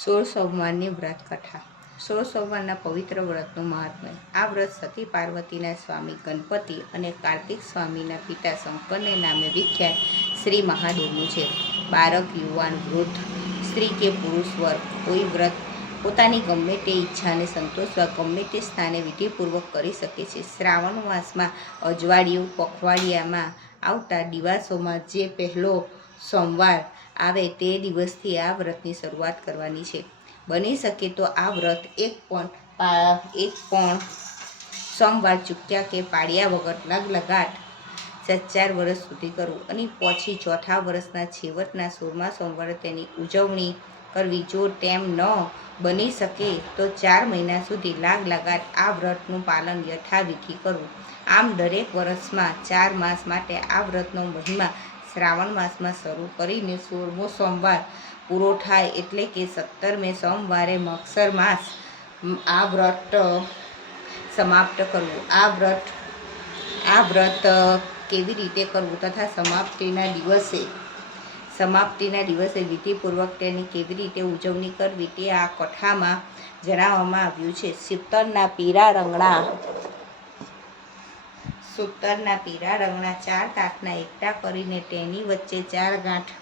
સોળ સોમવારની વ્રત કથા. સોળ સોમવારના પવિત્ર વ્રતનું મહાત્મ્ય. આ વ્રત સતી પાર્વતીના સ્વામી ગણપતિ અને કાર્તિક સ્વામીના પિતા શંકરને નામે વિખ્યાત શ્રી મહાદેવનું છે. બાળક, યુવાન, વૃદ્ધ, સ્ત્રી કે પુરુષ વર્ગ કોઈ વ્રત પોતાની ગમે તે ઈચ્છાને સંતોષવા ગમે તે સ્થાને વિધિપૂર્વક કરી શકે છે. શ્રાવણ માસમાં અજવાળિયું પખવાડિયામાં આવતા દિવસોમાં જે પહેલો સોમવાર આવે તે દિવસથી આ વ્રતની શરૂઆત કરવાની છે. બની શકે તો આ વ્રત એક પણ સોમવાર ચૂક્યા કે પાળ્યા વગર લગાટ 4 વર્ષ સુધી કરવું અને પછી ચોથા વર્ષના છેવટના 16મા સોમવારે તેની ઉજવણી કરવી. જો તેમ ન બની શકે તો 4 મહિના સુધી લગાટ આ વ્રતનું પાલન યથાવિધિ કરવું. આમ દરેક વર્ષમાં 4 માસ માટે આ વ્રતનો મહિમા શ્રાવણ માસમાં શરૂ કરીને 16મો સોમવાર પૂરો થાય એટલે કે 17મે સોમવારે મગસર માસ આ વ્રત સમાપ્ત કરવું. આ વ્રત કેવી રીતે કરવું તથા સમાપ્તિના દિવસે વિધિપૂર્વક તેની કેવી રીતે ઉજવણી કરવી તે આ કથામાં જણાવવામાં આવ્યું છે. સૂતરના પીળા રંગના 4 તાતણા એકઠા કરીને તેની વચ્ચે 4 ગાંઠ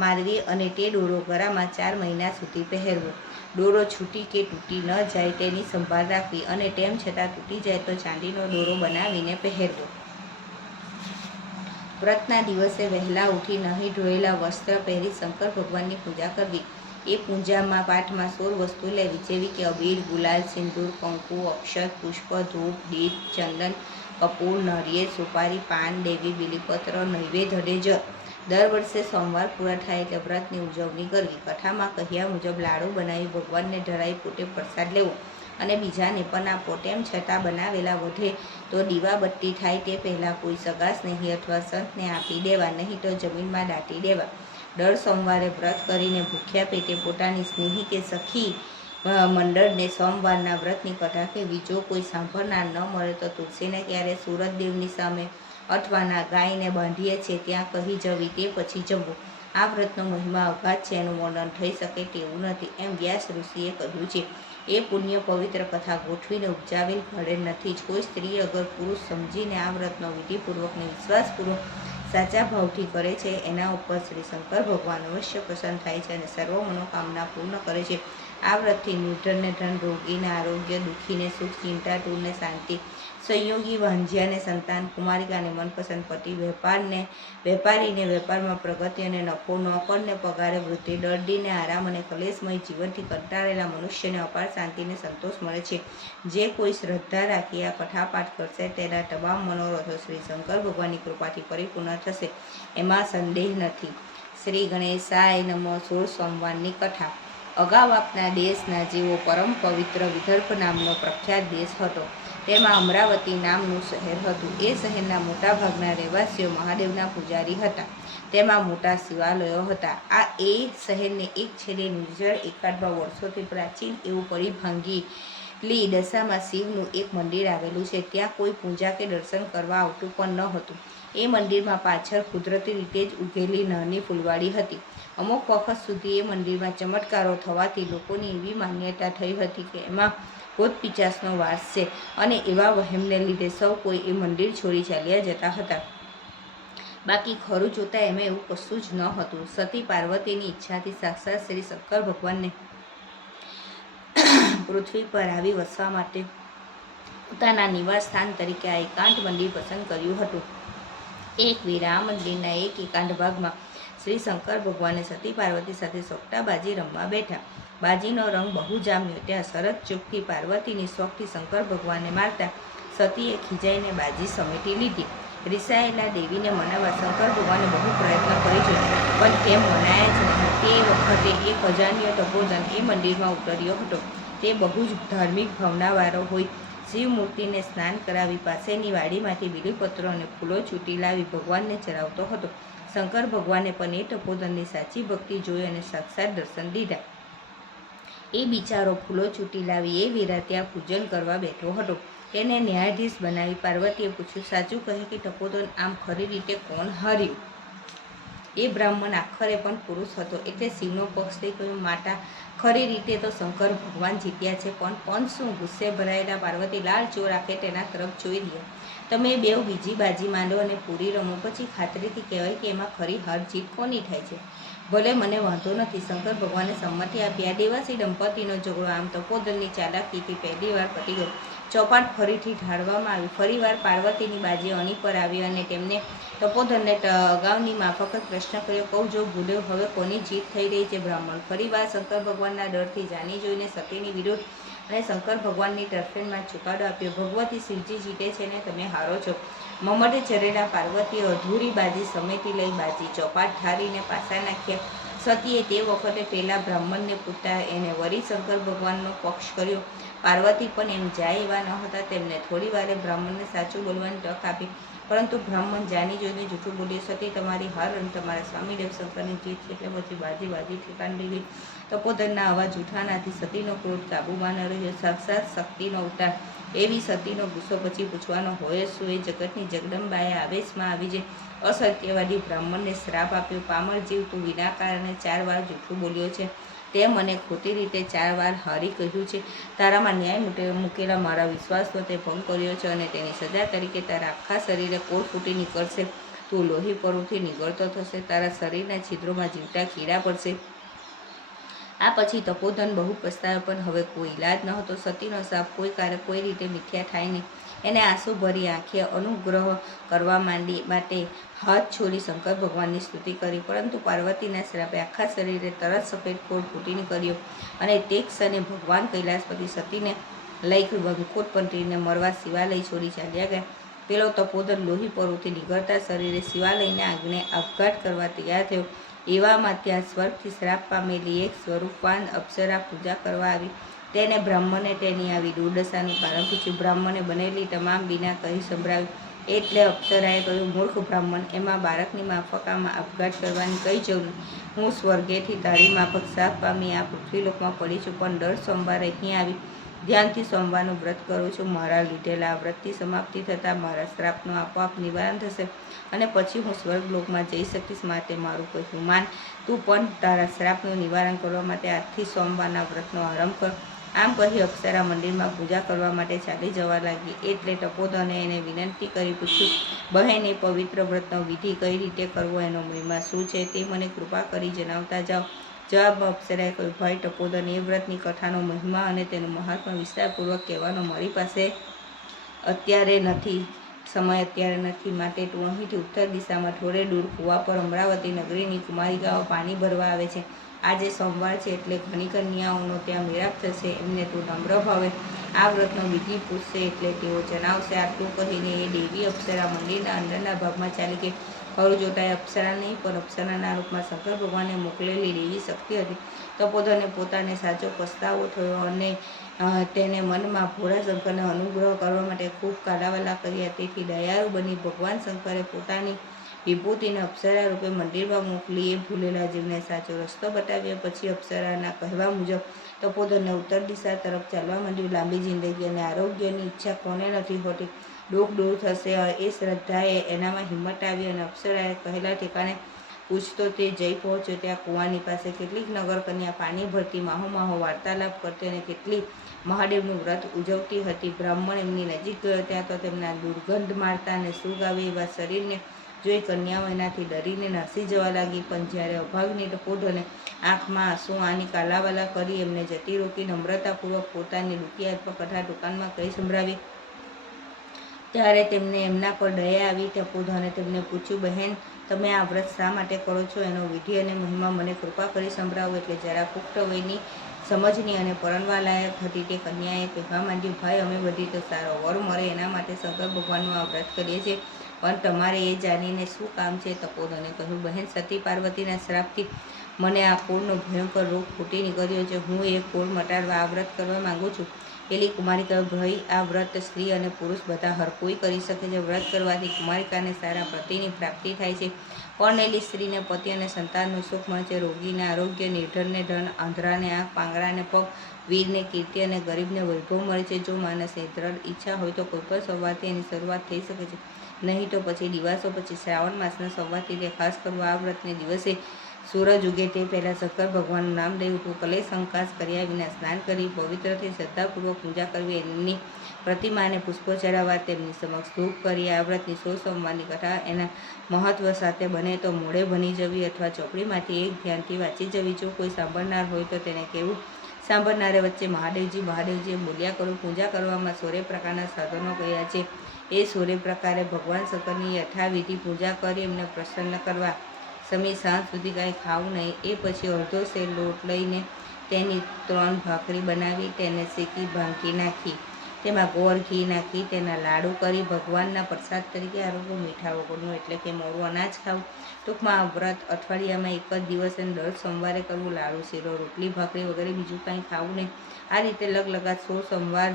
મારવી અને તે દોરો ગળામાં 4 મહિના સુધી પહેરવો. દોરો છૂટી કે તૂટી ન જાય તેની સંભાળ રાખવી અને તેમ છતાં તૂટી જાય તો ચાંદીનો દોરો બનાવીને પહેરવો. વ્રતના દિવસે વહેલા ઉઠી નહીં ધોયેલા વસ્ત્ર પહેરી શંકર ભગવાનની પૂજા કરવી. એ પૂજામાં પાઠમાં 16 વસ્તુ લેવી જેવી કે અબીર, ગુલાલ, સિંદૂર, કંકુ, અક્ષત, પુષ્પ, ધૂપ, દીપ, ચંદન, કપૂર, નારિયેળ, સુપારી, પાન, દેવી, બીલીપત્ર, નૈવેદ્ય અને જળ. દર વર્ષે સોમવાર પૂરા થાય એટલે વ્રતની ઉજવણી કરવી. કથામાં કહ્યા મુજબ લાડુ બનાવી ભગવાનને ધરાવી પોતે પ્રસાદ લેવો અને બીજાને પણ આપો. તેમ છતાં બનાવેલા વધે તો દીવાબત્તી થાય તે પહેલાં કોઈ સગા સ્નેહી અથવા સંતને આપી દેવા, નહીં તો જમીનમાં દાટી દેવા. દર સોમવારે વ્રત કરીને ભૂખ્યા પેટે પોતાની સ્નેહી કે સખી મંડળને સોમવારના વ્રતની કથા કહેવી. જો કોઈ સાંભળનાર ન મળે તો તુલસીને ક્યારે સૂરજદેવની સામે અથવા ના ગાયને બાંધીએ છે ત્યાં કહી જવી તે પછી જમવું. આ વ્રતનો મહિમા અગાધ છે, એનું વર્ણન થઈ શકે તેવું નથી એમ વ્યાસ ઋષિએ કહ્યું છે. એ પુણ્ય પવિત્ર કથા ગોઠવીને ઉપજાવેલ ઘડે નથી જ. કોઈ સ્ત્રી અગર પુરુષ સમજીને આ વ્રતનો વિધિપૂર્વકને વિશ્વાસપૂર્વક સાચા ભાવથી કરે છે એના ઉપર શ્રી શંકર ભગવાન અવશ્ય પ્રસન્ન થાય છે અને સર્વ મનોકામના પૂર્ણ કરે છે. આ વ્રતથી નિર્ધનને ધન, રોગીને આરોગ્ય, દુઃખીને સુખ, ચિંતાતુરને શાંતિ, સંયોગી વાંઝ્યાને સંતાન, કુમારિકાને મનપસંદ પતિ, વેપારીને વેપારમાં પ્રગતિ અને નફો, નોકરને પગારે વૃદ્ધિ, દર્દીને આરામ અને કલેશમય જીવનથી કંટાળેલા મનુષ્યને અપાર શાંતિને સંતોષ મળે છે. જે કોઈ શ્રદ્ધા રાખી આ કથા પાઠ કરશે તેના તમામ મનોરથો શ્રી શંકર ભગવાનની કૃપાથી પરિપૂર્ણ થશે, એમાં સંદેહ નથી. શ્રી ગણેશાય નમઃ. 16 સોમવારની કથા. અગાઉ આપના દેશના જેવો પરમ પવિત્ર વિદર્ભ નામનો પ્રખ્યાત દેશ હતો. તેમાં અમરાવતી નામનું શહેર હતું. એ શહેરના મોટાભાગના રહેવાસીઓ મહાદેવના પૂજારી હતા. તેમાં મોટા શિવાલયો હતા. એ શહેરને એક છેડે નિર્જળ એકાંતમાં વર્ષોથી પ્રાચીન એવું પરિભાંગેલી દશામાં શિવનું એક મંદિર આવેલું છે. ત્યાં કોઈ પૂજા કે દર્શન કરવા આવતું પણ ન હતું. એ મંદિરમાં પાછળ કુદરતી રીતે જ ઉગેલી નાની ફૂલવાડી હતી. અમુક વખત સુધી એ મંદિરમાં ચમત્કારો થવાથી લોકોની એવી માન્યતા થઈ હતી કે એમાં ભૂત પિશાચનો વાસ છે અને એવા વહેમને લીધે સૌ કોઈ એ મંદિર છોડી ચાલ્યા જતા હતા. બાકી ખરું જોતા એમાં એવું કશું જ ન હતું. સતી પાર્વતીની ઈચ્છાથી સાક્ષાત શ્રી શંકર ભગવાનને પૃથ્વી પર આવી વસવા માટે પોતાના નિવાસ સ્થાન તરીકે આ એકાંત મંદિર પસંદ કર્યું હતું. એક વિરામ મંદિરના એક એકાંત ભાગમાં શ્રી શંકર ભગવાને સતી પાર્વતી સાથે સોગટાબાજી રમવા બેઠા. બાજીનો રંગ બહુ જામ્યો. ત્યાં શરત ચૂકથી પાર્વતીની શોખથી શંકર ભગવાનને મારતા સતીએ ખીજાઈને બાજી સમેટી લીધી. રિસાયેલા દેવીને મનાવવા શંકર ભગવાને બહુ પ્રયત્ન કરી જોયો પણ કેમ મનાયા જ નહીં. તે વખતે એક અજાણ્યો તપોધન એ મંદિરમાં ઉતર્યો હતો. તે બહુ જ ધાર્મિક ભાવનાવાળો હોય. શિવ મૂર્તિને સ્નાન કરાવી પાસેની વાડીમાંથી બીલીપત્રો અને ફૂલો ચૂંટી લાવી ભગવાનને ચડાવતો હતો. શંકર ભગવાને પણ એ તપોધનની સાચી ભક્તિ જોઈ અને સાક્ષાત દર્શન દીધા. એ બિચારો ફૂલો ચૂંટી લાવી એ વેરા ત્યાં પૂજન કરવા બેઠો હતો. તેને ન્યાયાધીશ બનાવી પાર્વતીએ પૂછ્યું, સાચું કહે કે તપોધન આમ ખરી રીતે કોણ હાર્યું? એ બ્રાહ્મણ આખરે પણ પુરુષ હતો, એટલે શિવનો પક્ષ થઈ ગયો. માતા, ખરી રીતે તો શંકર ભગવાન જીત્યા છે, પણ શું ગુસ્સે ભરાયેલા પાર્વતી લાલ જો રાખે તેના તરફ જોઈ રહ્યા. તમે બેઉ બીજી બાજી માંડો અને પૂરી રમો, પછી ખાતરીથી કહેવાય કે એમાં ખરી હાર જીત કોની થાય છે. ભલે, મને વાંધો નથી. શંકર ભગવાને સંમતિ આપી. આ દેવાસી દંપતીનો ઝઘડો આમ તપોધનની ચાલાકીથી પહેલી વાર પતી ગયો. ચોપાટ ફરીથી ઢાળવામાં આવી. ફરીવાર પાર્વતીની બાજી અણી પર આવી અને તેમને તપોધનને અગાઉની માફક જ પ્રશ્ન કર્યો, કહું જો ભૂલ્યો, હવે કોની જીત થઈ રહી છે? બ્રાહ્મણ, ફરીવાર શંકર ભગવાનના ડરથી જાણી જોઈને સતીની વિરુદ્ધ અને શંકર ભગવાનની તરફેણમાં ચુકાદો આપ્યો. ભગવતી, શિવજી જીતે છે ને તમે હારો છો. મમડે ચરેલા પાર્વતીએ અધૂરી બાજી સમેટી લઈ બાજી ચોપાટ ઠારીને પાછા નાખ્યા. સતીએ તે વખતે પેલા બ્રાહ્મણને પૂછતા એને વળી શંકર ભગવાનનો પક્ષ કર્યો. પાર્વતી પણ એમ જાય એવા ન હતા. તેમને થોડી વારે બ્રાહ્મણને સાચું બોલવાની તક આપી, પરંતુ બ્રાહ્મણ જાણી જોઈને જૂઠું બોલ્યો. સતી, તમારી હાર અને તમારા સ્વામીદેવ શંકરની જીત છે. એટલે પછી બાજી ઠેકાણ લઈ ગઈ. તપોધનના આવા જૂઠાણાથી સતીનો ક્રોધ કાબૂમાં ન રહ્યો. સાક્ષાત શક્તિનો અવતાર એવી સતીનો ગુસ્સો પછી પૂછવાનો હોય શું? એ જગતની જગદંબાએ આવેશમાં આવી જે અસત્યવાદી બ્રાહ્મણને શ્રાપ આપ્યો. પામર જીવ, તું વિના કારણે 4 વાર જૂઠું બોલ્યો છે. તે મને ખોટી રીતે 4 વાર હારી કહ્યું છે. તારામાં ન્યાય મૂકેલા મારા વિશ્વાસનો તે ભંગ કર્યો છે અને તેની સજા તરીકે તારા આખા શરીરે કોર ફૂટી નીકળશે. તું લોહી પરુથી નીકળતો થશે. તારા શરીરના છિદ્રોમાં જીવતા કીડા પડશે. આ પછી તપોધન બહુ પસ્તાયો, પણ હવે કોઈ ઈલાજ ન હતો. સતીનો શાપ કોઈ કારે કોઈ રીતે મિથ્યા થાય નહીં. એને આંસુ ભરી આંખે અનુગ્રહ કરવા માટે હાથ છોડી શંકર ભગવાનની સ્તુતિ કરી, પરંતુ પાર્વતીના શ્રાપે આખા શરીરે તરત સફેદ કોડ ફૂટી નીકળ્યો અને તે ક્ષણે ભગવાન કૈલાસપતિ સતીને લઈ વંકોટપંથીને મરવા શિવાલય છોડી ચાલ્યા ગયા. પેલો તપોધન લોહી પરુથી નીકળતા શરીરે શિવાલયને આગને આપઘાત કરવા તૈયાર થયો. એવામાં ત્યાં સ્વર્ગથી શ્રાપ પામેલી એક સ્વરૂપવાન અપ્સરા પૂજા કરવા આવી. તેને બ્રાહ્મણે તેની આવી દુર્દશાનું કારણ પૂછ્યું. બ્રાહ્મણે બનેલી તમામ બીના કહી સંભળાવ્યું. એટલે અપ્સરાએ કહ્યું, મૂર્ખ બ્રાહ્મણ, એમાં બાળકની માફક આમાં આપઘાત કરવાની કઈ જરૂર? હું સ્વર્ગેથી તારી માફક શાપ પામી આ પૃથ્વીલોકમાં પડી છું, પણ દર સોમવારે અહીં આવી ધ્યાનથી સોમવારનું વ્રત કરું છું. મારા લીધેલા આ વ્રતની સમાપ્તિ થતાં મારા શ્રાપનું આપોઆપ નિવારણ થશે અને પછી હું સ્વર્ગલોકમાં જઈ શકીશ. માટે મારું કહેવું માન. તું પણ તારા શ્રાપનું નિવારણ કરવા માટે આજથી સોમવારના વ્રતનો આરંભ કર. આમ કહી અપ્સરા મંદિરમાં પૂજા કરવા માટે ચાલી જવા લાગી. એટલે તપોધને એને વિનંતી કરી પૂછ્યું, બહેન, એ પવિત્ર વ્રતનો વિધિ કઈ રીતે કરવો? એનો મહિમા શું છે? તે મને કૃપા કરી જણાવતા જાઓ. જવાબમાં અપ્સરાએ કહ્યું, ભાઈ તપોધન, એ વ્રતની કથાનો મહિમા અને તેનું મહાત્મ્ય વિસ્તારપૂર્વક કહેવાનો મારી પાસે સમય અત્યારે નથી. માટે તું અહીંથી ઉત્તર દિશામાં થોડે દૂર કુવા પર અમરાવતી નગરીની કુમારિકાઓ પાણી ભરવા આવે છે. આજે સોમવાર છે, એટલે ઘણી કન્યાઓનો ત્યાં મેળાપ થશે. એમને તું નમ્ર ભાવે આ વ્રતનો વિધિ પૂછશે એટલે તેઓ જણાવશે. આટલું કહીને એ દેવી અપ્સરા મંદિરના અંદરના ભાગમાં ચાલી ગઈ. ખરું જોતા એ અપ્સરા નહીં, પણ અપ્સરાના રૂપમાં શંકર ભગવાને મોકલેલી દેવી શક્તિ હતી. તપોધને પોતાને સાચો પસ્તાવો થયો અને તેને મનમાં ભોળા શંકરને અનુગ્રહ કરવા માટે ખૂબ કાલાવાલા કર્યા. તેથી દયાળુ બની ભગવાન શંકરે પોતાની વિભૂતિને અપ્સરા રૂપે મંદિરમાં મોકલી એ ભૂલેલા જીવને સાચો રસ્તો બતાવ્યો. પછી અપ્સરાના કહેવા મુજબ તપોધનને ઉત્તર દિશા તરફ ચાલવા માંડ્યું. લાંબી જિંદગી અને આરોગ્યની ઈચ્છા કોને નથી હોતી? દુઃખ દૂર થશે એ શ્રદ્ધાએ એનામાં હિંમત આવી અને અપ્સરાએ કહેલા ઠેકાણે પૂછતો તે જઈ પહોંચ્યો. ત્યાં કૂવાની પાસે કેટલીક નગરકન્યા પાણી ભરતી, માહો વાર્તાલાપ કરતી અને કેટલી મહાદેવનું વ્રત ઉજવતી હતી. બ્રાહ્મણ એમની નજીક ગયો ત્યાં તો તેમના દુર્ગંધ મારતા અને સૂગ આવે એવા શરીરને જોઈ કન્યાઓ એનાથી ડરીને નાસી જવા લાગી. પણ જ્યારે અભાગની તપોધને આંખમાં આંસુ આની કાલાવાલા કરી એમને જતી રોકી નમ્રતાપૂર્વક પોતાની દુઃખી આત્મકથા દુકાનમાં કહી સંભળાવી, ત્યારે તેમને એમના પર દયા આવી. તપોધને તેમને પૂછ્યું, બહેન, તમે આ વ્રત શા માટે કરો છો? એનો વિધિ અને મહિમા મને કૃપા કરી સંભળાવો. એટલે જરા પુખ્ત વયની, સમજની અને પરણવા લાયક હતી તે કન્યાએ કહેવા માંડ્યું, ભાઈ, અમે બધી તો સારો વર મળે એના માટે શંકર ભગવાનનું આ વ્રત કરીએ છીએ, પણ તમારે એ જાણીને શું કામ છે? તપોધને કહ્યું, બહેન, સતી પાર્વતીના શ્રાપથી મને આ કોળનો ભયંકર રોગ ફૂટી નીકળ્યો છે. હું એ કોળ મટાડવા આ વ્રત કરવા માંગુ છું. પેલી કુમારિકા, ભાઈ, આ વ્રત સ્ત્રી અને પુરુષ બધા હરકોઈ કરી શકે છે. વ્રત કરવાથી કુમારિકાને સારા પતિની પ્રાપ્તિ થાય છે. પરણેલી સ્ત્રીને પતિ અને સંતાનનું સુખ મળે છે. રોગીને આરોગ્ય, નિર્ધનને ધન, આંધળાને આંખ, પાંગળાને પગ, વીરને કીર્તિ અને ગરીબને વૈભવ મળે છે. જો માણસની દ્રઢ ઈચ્છા હોય તો કોઈ પણ સવારથી એની શરૂઆત થઈ શકે છે. નહીં તો પછી દિવાસો પછી શ્રાવણ માસના સંવાર તિથિએ ખાસ કરવું. આ વ્રતને દિવસે સૂરજ ઉગે તે પહેલાં શંકર ભગવાનનું નામ લઈ ઉઠવું. કલેશ કંકાસ કર્યા વિના સ્નાન કરી પવિત્રથી શ્રદ્ધાપૂર્વક પૂજા કરવી. એમની પ્રતિમાને પુષ્પો ચડાવવા, તેમની સમક્ષ ધૂપ કરી આ વ્રતની 16 સોમવારની કથા એના મહત્વ સાથે બને તો મોડે ભણી જવી અથવા ચોપડીમાંથી એક ધ્યાનથી વાંચી જવી. જો કોઈ સાંભળનાર હોય તો તેને કહેવું. સાંભળનારે વચ્ચે મહાદેવજી મહાદેવજી બોલ્યા કરું. પૂજા કરવામાં 16 પ્રકારના સાધનો કયા છે એ 16 પ્રકારે ભગવાન શંકરની યથાવિધિ પૂજા કરી એમને પ્રસન્ન કરવા. સમી સાંજ સુધી કાંઈ ખાવું નહીં. એ પછી અડધો શેર લોટ લઈને તેની 3 ભાખરી બનાવી તેને શેકી ભાંગી નાખી તેમાં ગોળ ઘી નાખી તેના લાડુ કરી ભગવાનના પ્રસાદ તરીકે આરોગ્ય. મીઠા વગરનું એટલે કે મોરું અનાજ ખાવું. ટૂંકમાં આ વ્રત અઠવાડિયામાં એક જ દિવસ અને દર સોમવારે કરવું. લાડુ શીરો રોટલી ભાખરી વગેરે બીજું કાંઈ ખાવું નહીં. આ રીતે લગલગાટ 16 સોમવાર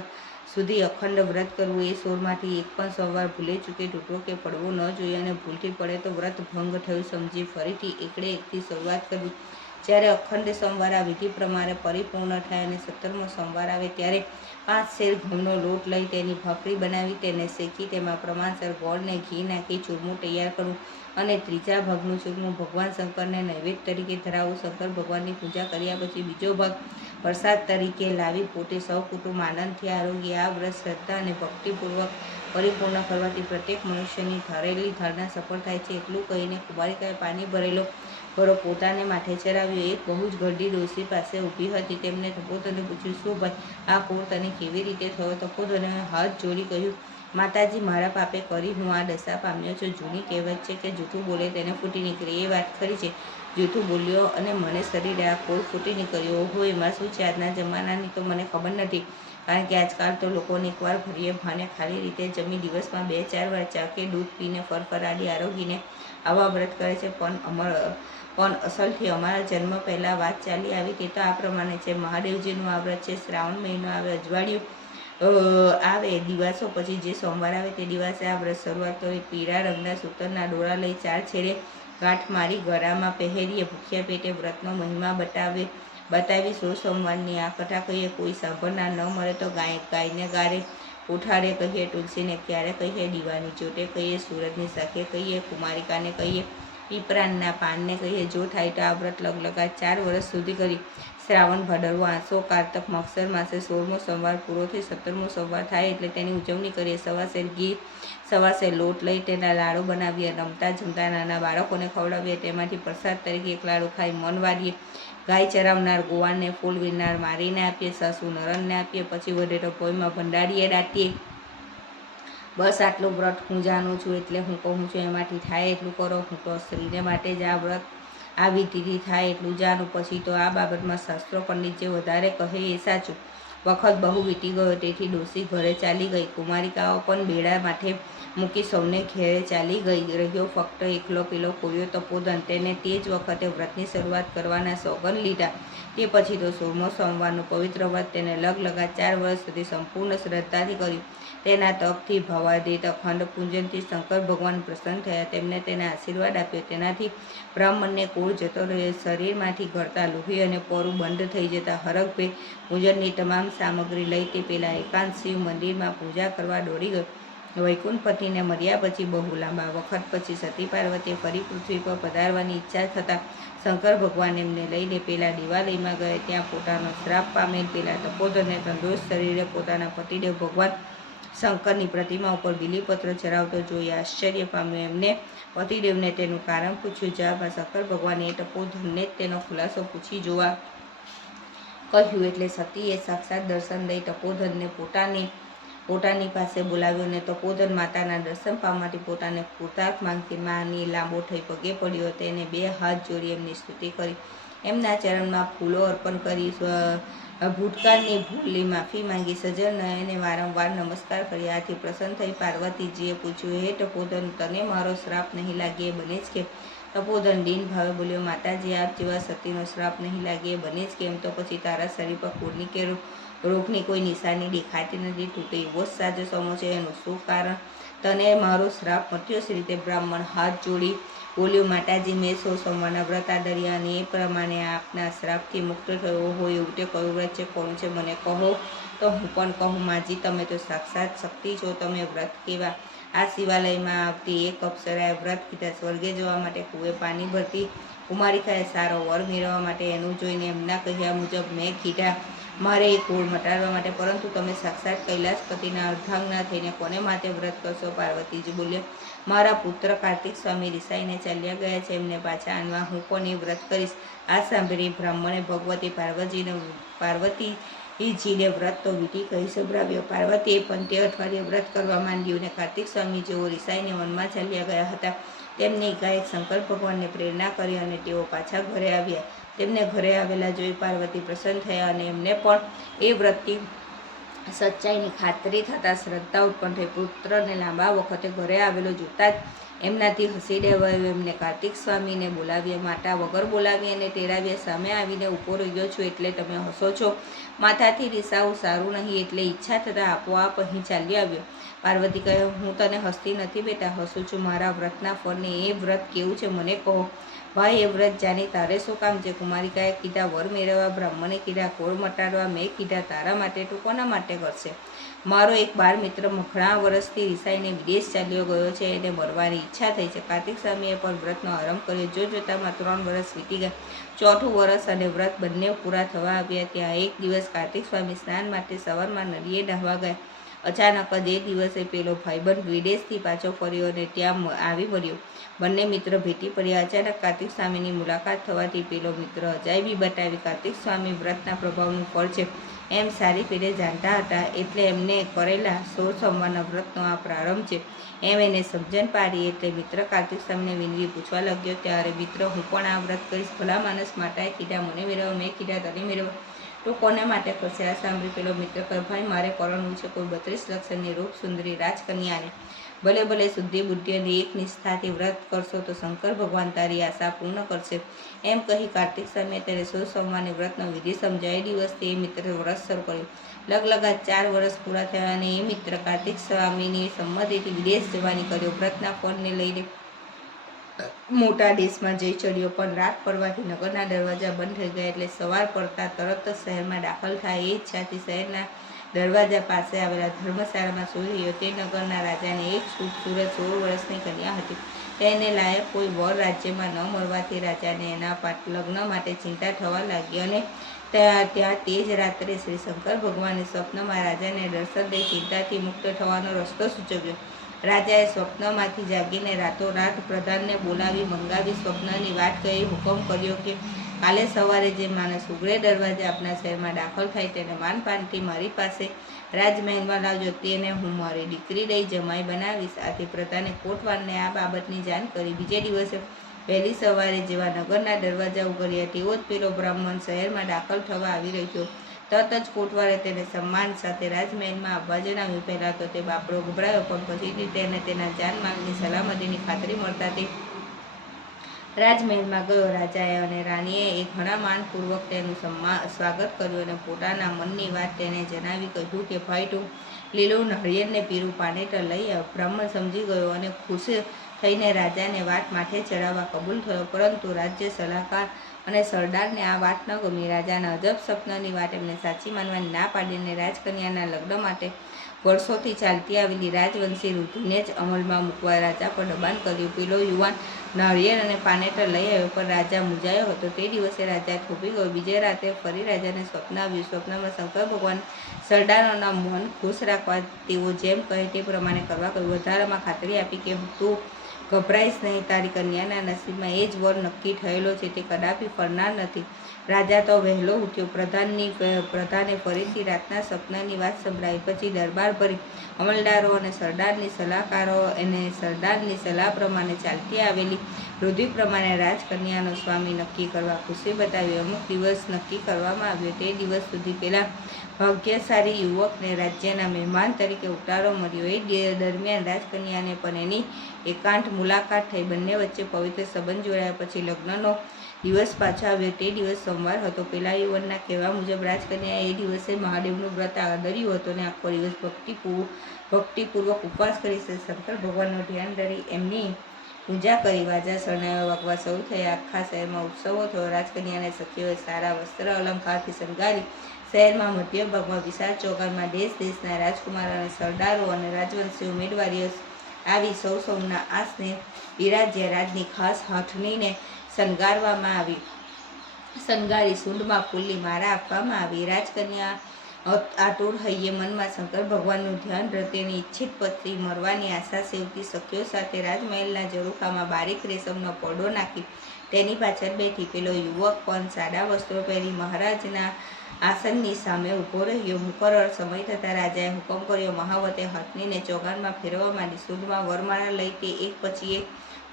સુધી અખંડ વ્રત કરવું. એ 16માંથી એક પણ સોમવાર ભૂલે ચૂકે તૂટવો કે પડવો ન જોઈએ અને ભૂલથી પડે તો વ્રત ભંગ થયું સમજી ફરીથી એકડે એકથી શરૂઆત કરવી. જ્યારે અખંડ સોમવાર આ વિધિ પ્રમાણે પરિપૂર્ણ થાય અને 17મો સોમવાર આવે ત્યારે 5 શેર ઘઉંનો લોટ લઈ તેની ભાખરી બનાવી તેને શેકી તેમાં પ્રમાણસર ગોળ ને ઘી નાખી ચૂરમું તૈયાર કરવું અને 3જા ભાગનું ચૂરમું ભગવાન શંકરને નૈવેદ્ય તરીકે ધરાવવું. શંકર ભગવાનની પૂજા કર્યા પછી બીજો ભાગ પ્રસાદ તરીકે લાવી પોતે સૌ કુટુંબ આનંદથી આરોગ્ય. આ વ્રત શ્રદ્ધા અને ભક્તિપૂર્વક પરિપૂર્ણ કરવાથી પ્રત્યેક મનુષ્યની ધારેલી ધારણા સફળ થાય છે. એટલું કહીને કુમારિકાએ પાણી ભરેલો ઘડો પોતાને માથે ચડાવ્યો. એક બહુ જ ગરડી ડોશી પાસે ઊભી હતી. તેમને તપોધને પૂછ્યું, શું ભાઈ, આ કોર તને કેવી રીતે થયો? તપોધને હાથ જોડી કહ્યું, માતાજી, મારા પાપે કરી હું આ દશા પામ્યો છું. જૂની કહેવત છે કે જૂઠું બોલે તેને ફૂટી નીકળે. એ વાત ખરી છે. જૂઠું બોલ્યો અને મને શરીરે આ કોર ફૂટી નીકળ્યો. ઓહો, એમાં શું છે? આજના જમાનાની તો મને ખબર નથી, કારણ કે આજકાલ તો લોકોને એકવાર ભરીએ ભાને ખાલી રીતે જમી દિવસમાં 2-4 વાર ચા કે દૂધ પીને ફરફરાડી આરોગીને આવા વ્રત કરે છે. પણ અસલથી અમારા જન્મ પહેલાં વાત ચાલી આવી તે તો આ પ્રમાણે છે. મહાદેવજીનું આ વ્રત છે. શ્રાવણ મહિનો આવે, અજવાળિયું આવે, દિવાસો પછી જે સોમવાર આવે તે દિવસે આ વ્રત શરૂઆત કરી. પીળા રંગના સૂતરના દોરા લઈ 4 છેડે ગાંઠ મારી ગળામાં પહેરીએ. ભૂખ્યા પેટે વ્રતનો મહિમા બતાવી 16 સોમવારની આ કથા કહીએ. કોઈ સાંભળનાર ન મળે તો ગાયને ગારે ઉઠાડે કહીએ, તુલસીને ક્યારે કહીએ, દીવાની ચોટે કહીએ, સૂરજની સાખે કહીએ, કુમારિકાને કહીએ, પીપરાના પાનને કહીએ. જો થાય તો આ વ્રત લગલગાટ 4 વર્ષ સુધી કરી. શ્રાવણ, ભાદરવો, આસો, કારતક, મગસર માસે 16મો સોમવાર પૂરો થઈ 17મો સોમવાર થાય એટલે તેની ઉજવણી કરીએ. સવાસેર ઘી, સવાસેર લોટ લઈ તેના લાડુ બનાવીએ. રમતા જમતા નાના બાળકોને ખવડાવીએ. તેમાંથી પ્રસાદ તરીકે એક લાડુ ખાઈ મન વારીએ. ગાય ચરાવનાર ગોવાળને ફૂલ વીરનાર મારીને આપીએ. સાસુ નરણને આપીએ. પછી વધે તો ભોયમાં ભંડારીએ દાટીએ. બસ આટલું વ્રત હું જાણું છું એટલે હું કહું છું. એમાંથી થાય એટલું કરો. હું તો સ્ત્રીને માટે જ આ વ્રત આ વિધિથી થાય એટલું જાણું. પછી તો આ બાબતમાં શાસ્ત્રો પંડિત જે વધારે કહે એ સાચું. વખત બહુ વીતી ગયો તેથી ડોશી ઘરે ચાલી ગઈ. કુમારિકાઓ પણ બેડા માથે મૂકી સૌને ઘેરે ચાલી ગઈ. રહ્યો ફક્ત એકલો પેલો કોળિયો તપોધન. તેને તે જ વખતે વ્રતની શરૂઆત કરવાના સોગંદ લીધા. તે પછી તો 16મો સોમવારનું પવિત્ર વ્રત તેને લગલગાટ 4 વર્ષ સુધી સંપૂર્ણ શ્રદ્ધાથી કર્યું. તેના તપથી, ભાવાદિત અખંડ પૂજનથી શંકર ભગવાન પ્રસન્ન થયા. તેમને તેના આશીર્વાદ આપ્યો. તેનાથી બ્રાહ્મણને કોળ જતો રહ્યો. શરીરમાંથી ગળતા લોહી અને પોરું બંધ થઈ જતા હરખભેર પૂજનની તમામ સામગ્રી લઈ તે પેલા એકાંત શિવ મંદિરમાં પૂજા કરવા દોડી ગયો. વૈકુંઠપતિને મર્યા પછી બહુ લાંબા વખત પછી સતી પાર્વતીએ ફરી પૃથ્વી પર પધારવાની ઈચ્છા થતાં શંકર ભગવાન એમને લઈને પેલા દેવાલયમાં ગયા. ત્યાં પોતાનો શ્રાપ પામેલ પેલા તપોધનને તંદુરસ્ત શરીરે પોતાના પતિદેવ ભગવાન શંકરની પ્રતિમા ઉપર બિલીપત્ર ચડાવતો જોઈ આશ્ચર્ય પામ્યો. એમને પતિદેવને તેનું કારણ પૂછ્યું. જવાબમાં શંકર ભગવાને તપોધનને જ તેનો ખુલાસો પૂછી જોવા કહ્યું. એટલે સતીએ સાક્ષાત દર્શન દઈ તપોધનને પોતાની પાસે બોલાવ્યો અને તપોધન માતાના દર્શન પામવાથી પોતાને કૃતાર્થ માંગતી માની લાંબો થઈ પગે પડ્યો. તેને 2 હાથ જોડી એમની સ્તુતિ કરી. એમના ચરણમાં ફૂલો અર્પણ કરી ભૂતકાળની ભૂલની માફી માંગી. સજલ નયને વારંવાર નમસ્કાર કર્યા. આથી પ્રસન્ન થઈ પાર્વતીજીએ પૂછ્યું, હે તપોધન, તને મારો શ્રાપ નહીં લાગે એ બને જ કેમ? તપોધન દીન ભાવે બોલ્યો, માતાજી, આપ જેવા સતીનો શ્રાપ નહીં લાગે એ બને જ કેમ? તો પછી તારા શરીર પર કોરની કે રોગની કોઈ નિશાની દેખાતી નથી. તું તો એવો જ સાજો સમો છે. એનું શું કારણ? તને મારો શ્રાપ મટ્યો છે? રીતે બ્રાહ્મણ હાથ જોડી બોલ્યો, માતાજી, મેં સોમવારના વ્રત આદર્યા અને એ પ્રમાણે આપના શ્રાપથી મુક્ત થયો હોય એવું તે કયું વ્રત છે, કોણ છે, મને કહો તો હું પણ કહું. માજી, તમે તો સાક્ષાત શક્તિ છો, તમે વ્રત કેવા? આ શિવાલયમાં આવતી એક અપ્સરાએ વ્રત કીધા. સ્વર્ગે જવા માટે કુએ પાણી ભરતી કુમારિકાએ સારો વર મેળવવા માટે એનું જોઈને એમના કહ્યા મુજબ મેં કીધા મારે એ કુળ મટાડવા માટે. પરંતુ તમે સાક્ષાત કૈલાસપતિના અર્ધાંગના થઈને કોને માટે વ્રત કરશો? પાર્વતીજી બોલ્યા, મારા પુત્ર કાર્તિક સ્વામી રિસાઈને ચાલ્યા ગયા છે, એમને પાછા આનવા હું પણ એ વ્રત કરીશ. આ સાંભળી બ્રાહ્મણે ભગવતી પાર્વતીજીને વ્રત તો વિધિ કહી સંભળાવ્યો. પાર્વતીએ પણ તે અઠવાડિયે વ્રત કરવા માંડ્યું અને કાર્તિક સ્વામી જેઓ રિસાઈને વનમાં ચાલ્યા ગયા હતા તેમને એકાએક શંકર ભગવાનને પ્રેરણા કરી અને તેઓ પાછા ઘરે આવ્યા. તેમને ઘરે આવેલા જોઈ પાર્વતી પ્રસન્ન થયા અને એમને પણ એ વ્રતની સચ્ચાઈની ખાતરી થતાં શ્રદ્ધા ઉત્પન્ન થઈ. પુત્રને લાંબા વખતે ઘરે આવેલો જોતા જ એમનાથી હસી દેવાયું. એમને કાર્તિક સ્વામીને બોલાવ્યા. માતા વગર બોલાવી અને તેડાવ્યા. સામે આવીને ઊભો રહ્યો છું એટલે તમે હસો છો? માથાથી રિસાવું સારું નહીં. એટલે ઈચ્છા થતાં આપોઆપ અહીં ચાલ્યો આવ્યો. પાર્વતી કહે, હું તને હસતી નથી બેટા, હસું છું મારા વ્રતના ફળને. એ વ્રત કેવું છે મને કહો. ભાઈ, એ વ્રત જાણી તારે શું કામ છે? કુમારિકાએ કીધા વર મેળવવા, બ્રાહ્મણે કીધા કોળ મટાડવા, મેં કીધા તારા માટે. તું કોના માટે કરશે? મારો એક બાળ મિત્ર ઘણા વર્ષથી રિસાઈને વિદેશ ચાલ્યો ગયો છે, એને મરવાની ઈચ્છા થઈ છે. કાર્તિક સ્વામીએ પણ વ્રતનો આરંભ કર્યો. જોતામાં 3 વર્ષ વીતી ગયા. 4થું વર્ષ અને વ્રત બંને પૂરા થવા આવ્યા. ત્યાં એક દિવસ કાર્તિક સ્વામી સ્નાન માટે સવારમાં નદીએ નહાવા ગયા. અચાનક જ એ દિવસે પેલો ભાઈબંધ વિદેશથી પાછો ફર્યો અને ત્યાં આવી પડ્યો. બંને મિત્ર ભેટી પડ્યા. અચાનક કાર્તિક સ્વામીની મુલાકાત થવાથી પેલો મિત્ર અજાયબી બતાવી કાર્તિક સ્વામી વ્રતના પ્રભાવનું ફળ છે એમ સારી રીતે જાણતા હતા. એટલે એમને કરેલા 16 સોમવારના વ્રતનો આ પ્રારંભ છે એમ એને સમજણ પાડી. એટલે મિત્ર કાર્તિક સ્વામીને વિનવી પૂછવા લાગ્યો. ત્યારે મિત્ર, હું પણ આ વ્રત કરીશ. ભલા માણસ, માતાએ કીધા મને મેળવવા, મેં કીધા તને મેળવવા, તો કોને માટે કરશે? આ સાંભળી પેલો મિત્ર કહે, ભાઈ, મારે પરણવું છે કોઈ 32 લક્ષણની રૂપ સુંદરી રાજકન્યાને. ભલે ભલે શુદ્ધિ બુદ્ધિ અને એક નિષ્ઠાથી વ્રત કરશો તો શંકર ભગવાન તારી આશા પૂર્ણ કરશે. એમ કહી કાર્તિક સ્વામીએ ત્યારે 16 સોમવારની વ્રતનો વિધિ સમજાય. દિવસથી એ મિત્રે વ્રત શરૂ કર્યું. લગલગા 4 વર્ષ પૂરા થયા અને એ મિત્ર કાર્તિક સ્વામીની સંમતિથી વિદેશ જવાની કર્યો. વ્રતના ફળને લઈને મોટા દેશમાં જઈ ચડ્યો. પણ રાત પડવાથી નગરના દરવાજા બંધ થઈ ગયા. એટલે સવાર પડતા તરત જ શહેરમાં દાખલ થાય એ ઈચ્છાથી શહેરના દરવાજા પાસે આવેલા ધર્મશાળામાં સૂઈ રહ્યો. તે નગરના રાજાને એક ખૂબસૂરત 16 વર્ષની કન્યા હતી. તેને લાયક કોઈ વર રાજ્યમાં ન મળવાથી રાજાને એના લગ્ન માટે ચિંતા થવા લાગી અને ત્યાં તે જ રાત્રે શ્રી શંકર ભગવાને સ્વપ્નમાં રાજાને દર્શન દઈ ચિંતાથી મુક્ત થવાનો રસ્તો સૂચવ્યો. રાજાએ સ્વપ્નમાંથી જાગીને રાતોરાત પ્રધાનને બોલાવી મંગાવી સ્વપ્નની વાત કહી હુકમ કર્યો કે કાલે સવારે જે માણસ ઉઘડે દરવાજે આપણા શહેરમાં દાખલ થાય તેને માનપાનથી મારી પાસે રાજમહેલમાં લાવજો. તેને હું મારી દીકરી લઈ જમાઈ બનાવીશ. આથી પ્રધાને કોટવારને આ બાબતની જાણ કરી. બીજે દિવસે વહેલી સવારે જેવા નગરના દરવાજા ઉઘડ્યા તેવો જ પેલો બ્રાહ્મણ શહેરમાં દાખલ થવા આવી રહ્યો. તરત જ કોટવારે તેને સન્માન સાથે રાજમહેલમાં આવવા જણાવ્યું. પહેલાં તો તે બાપડો ગભરાયો, પણ પછીથી તેને તેના જાનમાલની સલામતીની ખાતરી મળતા તે રાજમહેલમાં ગયો. રાજાએ અને રાણીએ ઘણા માનપૂર્વક તેનું સ્વાગત કર્યું અને પોતાના મનની વાત તેને જણાવી. કહ્યું કે ભાઈ, તું લીલું નાળિયેરને પીળું પાનેતર લઈ આવ. બ્રાહ્મણ સમજી ગયો અને ખુશ થઈને રાજાને વાત માથે ચડાવવા કબૂલ થયો. પરંતુ રાજ્ય સલાહકાર અને સરદારને આ વાત ન ગમી. રાજાના અજબ સપનાની વાત એમને સાચી માનવાની ના પાડીને રાજકન્યાના લગ્ન માટે વર્ષોથી ચાલતી આવેલી રાજવંશી રૂઢિને જ અમલમાં મૂકવા રાજા પર દબાણ કર્યું. પેલો યુવાન નાળિયેર અને પાનેતર લઈ આવ્યો, પણ રાજા મૂંઝાયો હતો. તે દિવસે રાજા થોભી ગયો. બીજે રાતે ફરી રાજાને સ્વપ્ન આવ્યું. સ્વપ્નમાં શંકર ભગવાન સરદારોના મન ખુશ રાખવા તેઓ જેમ કહે તે પ્રમાણે કરવા કહ્યું. વધારામાં ખાતરી આપી કે તું ગભરાઈશ નહીં. તારી કન્યાના નસીબમાં એ જ વર નક્કી થયેલો છે, તે કદાપી ફરનાર નથી. રાજા તો વહેલો ઉઠ્યો. પ્રધાને ફરીથી રાતના સપનાની વાત સંભળાવી. પછી દરબાર ભરી અમલદારો અને સરદારની સલાહ પ્રમાણે ચાલતી આવેલી રૂઢિ પ્રમાણે રાજકન્યાનો સ્વામી નક્કી કરવા ખુશી બતાવી. અમુક દિવસ નક્કી કરવામાં આવ્યો. તે દિવસ સુધી પેલા ભાગ્યશાળી યુવકને રાજ્યના મહેમાન તરીકે ઉતારો મળ્યો. એ દરમિયાન રાજકન્યાને પણ એની એકાંત મુલાકાત થઈ. બંને વચ્ચે પવિત્ર સંબંધ જોડાયા. પછી લગ્નનો દિવસ પાછો આવ્યો. તે દિવસ સોમવાર હતો. પેલા યુવાનના કહેવા મુજબ રાજકન્યાએ એ દિવસે મહાદેવનું વ્રત આદર્યું હતું અને આખો દિવસ ભક્તિપૂર્વક ઉપવાસ કરી શંકર ભગવાનનું ધ્યાન ધરી એમની પૂજા કરી વાજા શરણાઈઓ વાગવા શરૂ થયા. આખા શહેરમાં ઉત્સવો થયો. રાજકન્યાને સખીઓએ સારા વસ્ત્ર અલંકારથી શણગારી શહેરમાં મધ્ય ભાગમાં વિશાળ ચોગાનમાં દેશ દેશના રાજકુમાર અને સરદારો અને રાજવંશી ઉમેદવારીઓ આવી સૌના આસને બિરાજ્યા. રાજની ખાસ હાથણીને શણગારી સૂંઢમાં ફૂલની માળા આપવામાં આવી. રાજકન્યા આતુર હૈયે મનમાં શંકર ભગવાનનું ધ્યાન રતેની ઈચ્છિત પતિ મરવાની આશા સેવતી સખીઓ સાથે રાજમહેલના ઝરૂખામાં બારીક રેશમનો પડો નાખી તેની પાછળ બેઠી. પેલો યુવક પણ સાદા વસ્ત્રો પહેરી મહારાજના આસનની સામે ઊભો રહ્યો. મુકરર સમય થતાં રાજાએ હુકમ કર્યો. મહાવતે હાથનીને ચોગાનમાં ફેરવવા માંડી. સૂંઢમાં વરમાળા લઈ તે એક પછી એક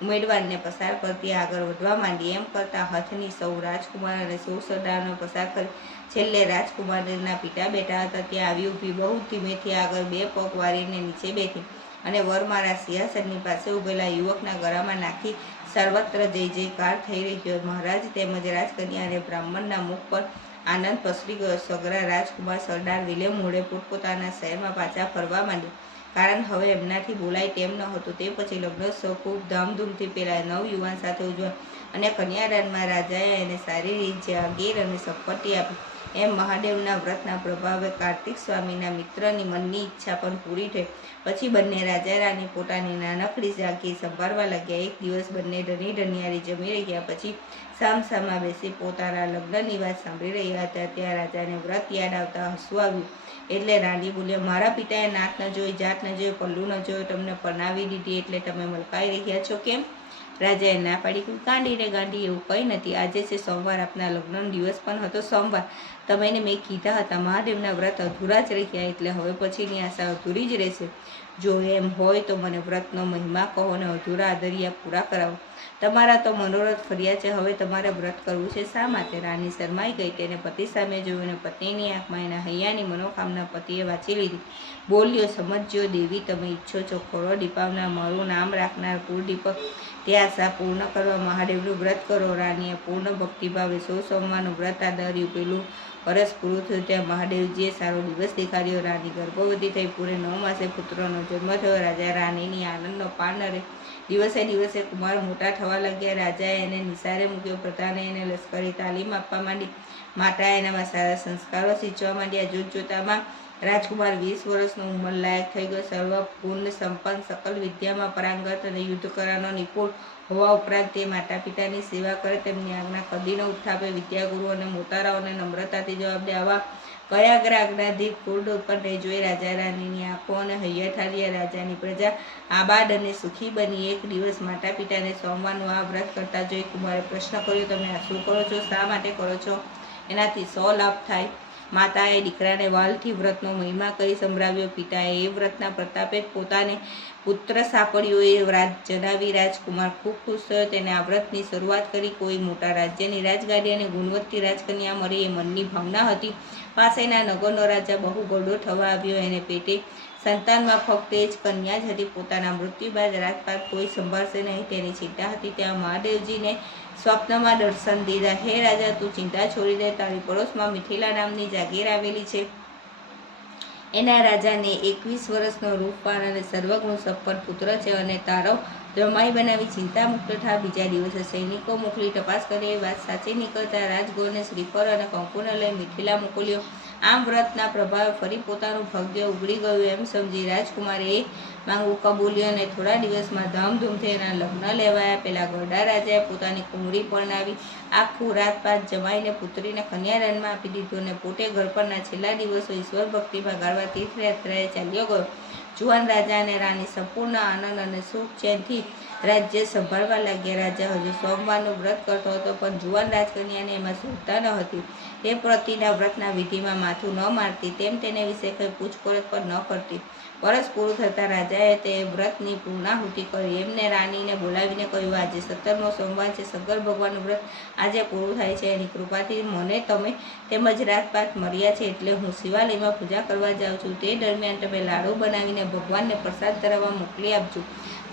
ઉમેદવારને પસાર કરતી આગળ વધવા માંડી. એમ કરતા હાથની સૌ રાજકુમાર અને સૌ સરદારને પસાર કરી છેલ્લે રાજકુમારના પિતા બેઠા હતા ત્યાં આવી ઊભી. બહુ ધીમેથી આગળ બે પગ વાળીને નીચે બેઠી અને વરમાળા સિંહાસનની પાસે ઊભેલા યુવકના ગળામાં નાખી સર્વત્ર જય જયકાર થઈ રહ્યો. મહારાજ તેમજ રાજકન્યા અને બ્રાહ્મણના મુખ પર આનંદ પસરી ગયો. સગરા રાજકુમાર સરદાર વિલે મોડે પોતપોતાના શહેરમાં પાછા ફરવા માંડ્યા. કારણ હવે એમનાથી બોલાય તેમ ન હતું. તે પછી લગ્નોત્સવ ખૂબ ધામધૂમથી પેલા નવયુવાન સાથે ઉજવાય અને કન્યાદાનમાં રાજાએ એને સારી રીતે જાગીર અને સંપત્તિ આપી. એમ મહાદેવના વ્રતના પ્રભાવે કાર્તિક સ્વામીના મિત્રની મનની ઈચ્છા પણ પૂરી થઈ. પછી બંને રાજા રાની પોતાની નાનકડી જાગીર સંભાળવા લાગ્યા. એક દિવસ બંને ધની ધનિયારી જમી રહ્યા પછી સામસામા બેસી પોતાના લગ્નની વાત સાંભળી રહ્યા હતા. ત્યાં રાજાને વ્રત યાદ આવતા હસવું આવ્યું. એટલે રાણી બોલ્યા, મારા પિતાએ નાત ન જોઈ, જાત ન જોઈ, પલ્લું ન જોયું, તમને પરણાવી દીધી એટલે તમે મલકાઈ રહ્યા છો કેમ? રાજાએ ના પાડી. ગાંડી રે ગાંડી, એવું કંઈ નથી. આજે છે સોમવાર, આપના લગ્નનો દિવસ પણ હતો સોમવાર. તમને મેં કીધા હતા મહાદેવના વ્રત અધૂરા જ રહ્યા એટલે હવે પછીની આશા અધૂરી જ રહેશે. જો એમ હોય તો મને વ્રતનો મહિમા કહો અને અધૂરા આદરિયા પૂરા કરાવો. તમારા તો મનોરથ ફર્યા છે, હવે તમારે વ્રત કરવું છે શા માટે? રાણી શરમાઈ ગઈ. તેને પતિ સામે જોયું અને પત્નીની આંખમાં એના હૈયાની મનોકામના પતિએ વાંચી લીધી. બોલ્યો, સમજ્યો દેવી, તમે ઈચ્છો છો ખોળો દીપાવનાર, મારું નામ રાખનાર કુળદીપક, તે આશા પૂર્ણ કરવા મહાદેવનું વ્રત કરો. રાણીએ પૂર્ણ ભક્તિભાવે સોમવારનું વ્રત આદર્યું. પેલું વર્ષ પૂરું થયું ત્યાં મહાદેવજીએ સારો દિવસ દેખાડ્યો. રાણી ગર્ભવતી થઈ. પૂરે 9 માસે પુત્રનો જન્મ થયો. રાજા રાણીની આનંદનો પાર ન રહે. દિવસે દિવસે કુમાર મોટા થવા લાગ્યા. રાજાએ એને નિસારે મૂક્યો. પ્રધાને એને લશ્કરી તાલીમ આપવા માંડી. માતાએ એનામાં સારા સંસ્કારો સિંચવા માંડ્યા. જોતજોતામાં રાજકુમાર 20 વર્ષનો ઉંમરલાયક થઈ ગયો. સર્વ પૂર્ણ સંપન્ન, સકલ વિદ્યામાં પારંગત અને યુદ્ધ કરવાનો નિપુણ હોવા ઉપરાંત તે માતા પિતાની સેવા કરે, તેમની આજ્ઞા કદી ન ઉઠાવે, વિદ્યાગુરુ અને મોટારાઓને નમ્રતાથી જવાબ દે. આવા કયાગ્ર આજ્ઞાધીન કુળ ઉત્પન્ન જોઈ રાજા રાણીની આંખો અને હૈયા ઠાર્યા. રાજાની પ્રજા આબાદ અને સુખી બની. એક દિવસ માતા પિતાને સોમવારનું આ વ્રત કરતા જોઈ કુમારે પ્રશ્ન કર્યો, તમે આ શું કરો છો? શા માટે કરો છો? એનાથી 100 લાભ થાય. માતાએ દીકરાને વાલથી વ્રતનો મહિમા કહી સંભળાવ્યો. પિતાએ એ વ્રતના પ્રતાપે જ પોતાને પુત્ર સાંપડ્યો એ વાત જણાવી. રાજકુમાર ખૂબ ખુશ થયો. તેને આ વ્રતની શરૂઆત કરી. કોઈ મોટા રાજ્યની રાજગાદી અને ગુણવંતી રાજકન્યા મળી એ મનની ભાવના હતી. પાસેના નગરનો રાજા બહુ ગરડો થવા આવ્યો. એને પેટે સંતાનમાં ફક્ત એ જ કન્યા જ હતી. પોતાના મૃત્યુ બાદ રાજપાટ કોઈ સંભાળશે નહીં તેની ચિંતા હતી. ત્યાં મહાદેવજીને સ્વપ્નમાં દર્શન દીધા. હે રાજા, તું ચિંતા છોડી દે. તારી પડોશમાં મિથિલા નામની જાગીર આવેલી છે. એના રાજાને 21 વર્ષનો રૂપવાન અને સર્વગુણ સંપન્ન પુત્ર છે અને તારો જમાઈ બનાવી ચિંતા મુક્ત થા. બીજા દિવસે સૈનિકો મોકલી તપાસ કરી. એ વાત સાચી નીકળતા રાજગોળને શ્રીફળ અને કંકુને લઈ મિથિલા મોકલ્યો. આમ વ્રતના પ્રભાવે ફરી પોતાનું ભાગ્ય ઉગડી ગયું એમ સમજી રાજકુમારે એ માંગવું કબૂલ્યું અને થોડા દિવસમાં ધામધૂમથી એના લગ્ન લેવાયા. પેલા ગરડા રાજાએ પોતાની કુંવરી પરણાવી. આખું રાતપાત જમાઈને પુત્રીને કન્યાદાનમાં આપી દીધું અને પોતે ઘરપરના છેલ્લા દિવસો ઈશ્વર ભક્તિમાં ગાળવા તીર્થયાત્રાએ ચાલ્યો ગયો. જુવાન રાજા અને રાણી સંપૂર્ણ આનંદ અને સુખ ચેનથી રાજ્ય સંભાળવા લાગ્યા. રાજા હજુ સોમવારનું વ્રત કરતો હતો પણ જુવાન રાજકન્યાને એમાં શ્રદ્ધા ન હતી. તે પ્રતિના વ્રતના વિધિમાં માથું ન મારતી, તેમ તેને વિશે કંઈ પૂછપરછ પણ ન કરતી. વર્ષ પૂરું થતાં રાજાએ તે વ્રતની પૂર્ણાહુતિ કરી. એમને રાણીને બોલાવીને કહ્યું, આજે 17મો સોમવાર છે. શંકર ભગવાનનું વ્રત આજે પૂરું થાય છે. એની કૃપાથી મને તમે તેમજ રાતપાત મળ્યા છે એટલે હું શિવાલયમાં પૂજા કરવા જાઉં છું. તે દરમિયાન તમે લાડુ બનાવીને ભગવાનને પ્રસાદ ધરાવવા મોકલી આપજો.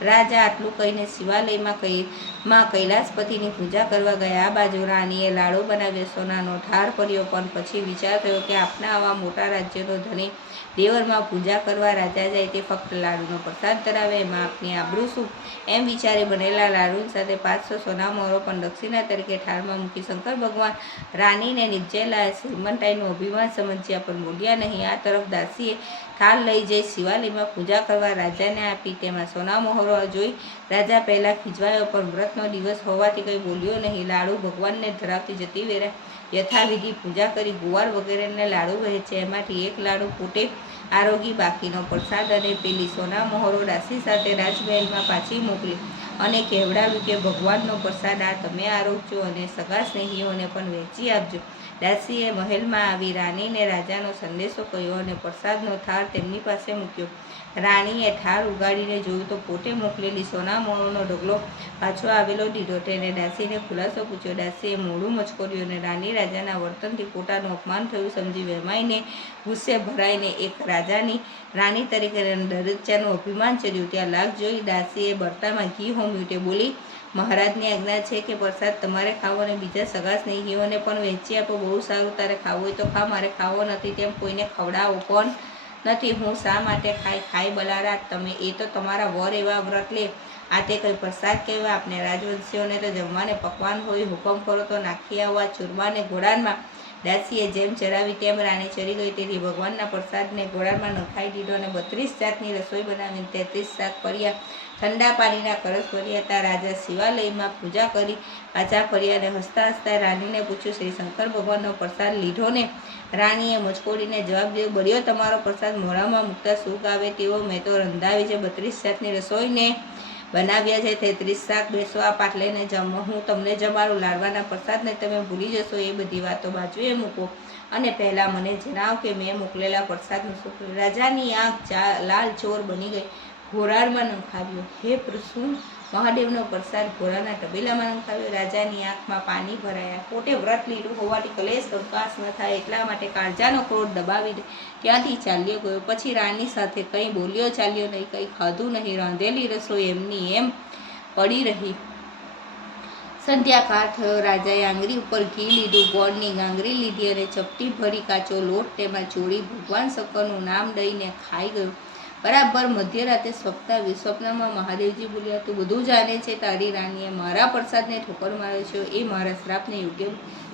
રાજા આટલું કહીને શિવાલયમાં કૈલાસપતિની પૂજા કરવા ગયા. આ બાજુ રાણીએ લાડુ બનાવ્યો, સોનાનો ઠાર કર્યો, પણ પછી વિચાર થયો કે આપના આવા મોટા રાજ્યનો ધણી દેવળમાં પૂજા કરવા રાજા જાય તે ફક્ત લાડુનો પ્રસાદ ધરાવે, એમાં આપની આબરૂ શું? એમ વિચારી બનેલા લાડુની સાથે 500 સોના મોહરો પણ દક્ષિણા તરીકે ઠારમાં મૂકી શંકર ભગવાન રાણીને નિપજેલા શ્રીમંતાઈનું અભિમાન સમજ્યા પણ બોલ્યા નહીં. આ તરફ દાસીએ થાળ લઈ જઈ શિવાલયમાં પૂજા કરવા રાજાને આપી. તેમાં સોના મોહરો જોઈ રાજા પહેલાં ખીજવાયો, પણ વ્રતનો દિવસ હોવાથી કંઈ બોલ્યો નહીં. લાડુ ભગવાનને ધરાવતી જતી વેરા યથાવિધિ પૂજા કરી ગુવાર વગેરેને લાડુ વહેંચે. એમાંથી એક લાડુ પોતે આરોગી, બાકીનો પ્રસાદ અને પેલી સોના મોહરો દાસી સાથે રાજમહેલમાં પાછી મોકલી અને કહેવડાવ્યું કે ભગવાનનો પ્રસાદ આ તમે આરોગજો અને સગા સ્નેહીઓને પણ વહેંચી આપજો. દાસીએ મહેલમાં આવી રાણીને રાજાનો સંદેશો કહ્યો અને પ્રસાદનો થાળ તેમની પાસે મૂક્યો. રાણીએ થાળ ઉગાડીને જોયું તો પોતે મોકલેલી સોના મોહરોનો ઢગલો પાછો આવેલો દીધો. તેને દાસીને ખુલાસો પૂછ્યો. દાસીએ મોઢું મચકોર્યું અને રાણી રાજાના વર્તનથી પોતાનું અપમાન થયું સમજી વહેમાઈને ગુસ્સે ભરાઈને એક રાણી તરીકે દરજ્જાનું અભિમાન ચડ્યું. ત્યાં લાગ જોઈ દાસીએ બરતામાં ઘી હોમ્યું. તે બોલી, મહારાજની આજ્ઞા છે કે પ્રસાદ તમારે ખાવો અને બીજા સગા સ્નેહીઓને પણ વહેંચી આપો. બહુ સારું, તારે ખાવું હોય તો ખા, મારે ખાવો નથી તેમ કોઈને ખવડાવો પણ નથી. હું શા માટે ખાઈ બલારા? તમે એ તો તમારા વર એવા વ્રત લે, આ તે કંઈ પ્રસાદ કહેવાય? આપણે રાજવંશીઓને તો જમવાને પકવાન હોય, હુકમ કરો તો નાખી આવવા ચૂરમાને ઘોડાનમાં. દાસીએ જેમ ચડાવી તેમ રાણી ચડી ગઈ. તેથી ભગવાનના પ્રસાદને ઘોડામાં નખાઈ દીધો અને 32 જાતની રસોઈ બનાવીને 33 શાક કર્યા, ઠંડા પાણીના કળશ ભર્યા હતા. રાજા શિવાલયમાં પૂજા કરી પાછા ફર્યા અને હસતા હસતા રાણીને પૂછ્યું, શ્રી શંકર ભગવાનનો પ્રસાદ લીધો ને? રાણીએ મચકોડીને જવાબ દીધો, બળ્યો તમારો પ્રસાદ મોઢામાં મૂકતા સુખ આવે તેવો મેં તો રંધાવી છે. 32 જાતની રસોઈને બનાવ્યા છે, 33 શાક. બેસો, આ પાટલીને જમો, હું તમને જમાડું. લાડવાના પ્રસાદને તમે ભૂલી જશો. એ બધી વાતો બાજુએ મૂકો અને પહેલાં મને જણાવો કે મેં મોકલેલા પ્રસાદનું સુખ. રાજાની આંખ લાલ ચોર બની ગઈ. ઘોરાડમાં નંખાવ્યો. હે પ્રસૂન, મહાદેવનો પ્રસાદ ઘોડાના તબેલામાં નંખાવ્યો. રાજાની આંખમાં પાણી ભરાયા. પોતે વ્રત લીધું હોવાથી કલેશ કંકાસ ન થાય એટલા માટે કાળજાનો ક્રોધ દબાવી દે ત્યાંથી ચાલ્યો ગયો. પછી રાણી સાથે કંઈ બોલ્યો ચાલ્યો નહીં, કંઈ ખાધું નહીં. રાંધેલી રસોઈ એમની એમ પડી રહી. સંધ્યાકાળ થયો. રાજાએ આંગળી ઉપર ઘી લીધું, ગોળની ગાંગરી લીધી અને ચપટી ભરી કાચો લોટ તેમાં ચોળી ભગવાન શંકરનું નામ દઈને ખાઈ ગયો. બરાબર મધ્યરાતે સ્વપ્નમાં મહાદેવજી બોલ્યા, તું બધું જાણે છે. તારી રાણીએ મારા પ્રસાદને ઠોકર માર્યો છે, એ મારા શ્રાપને યોગ્ય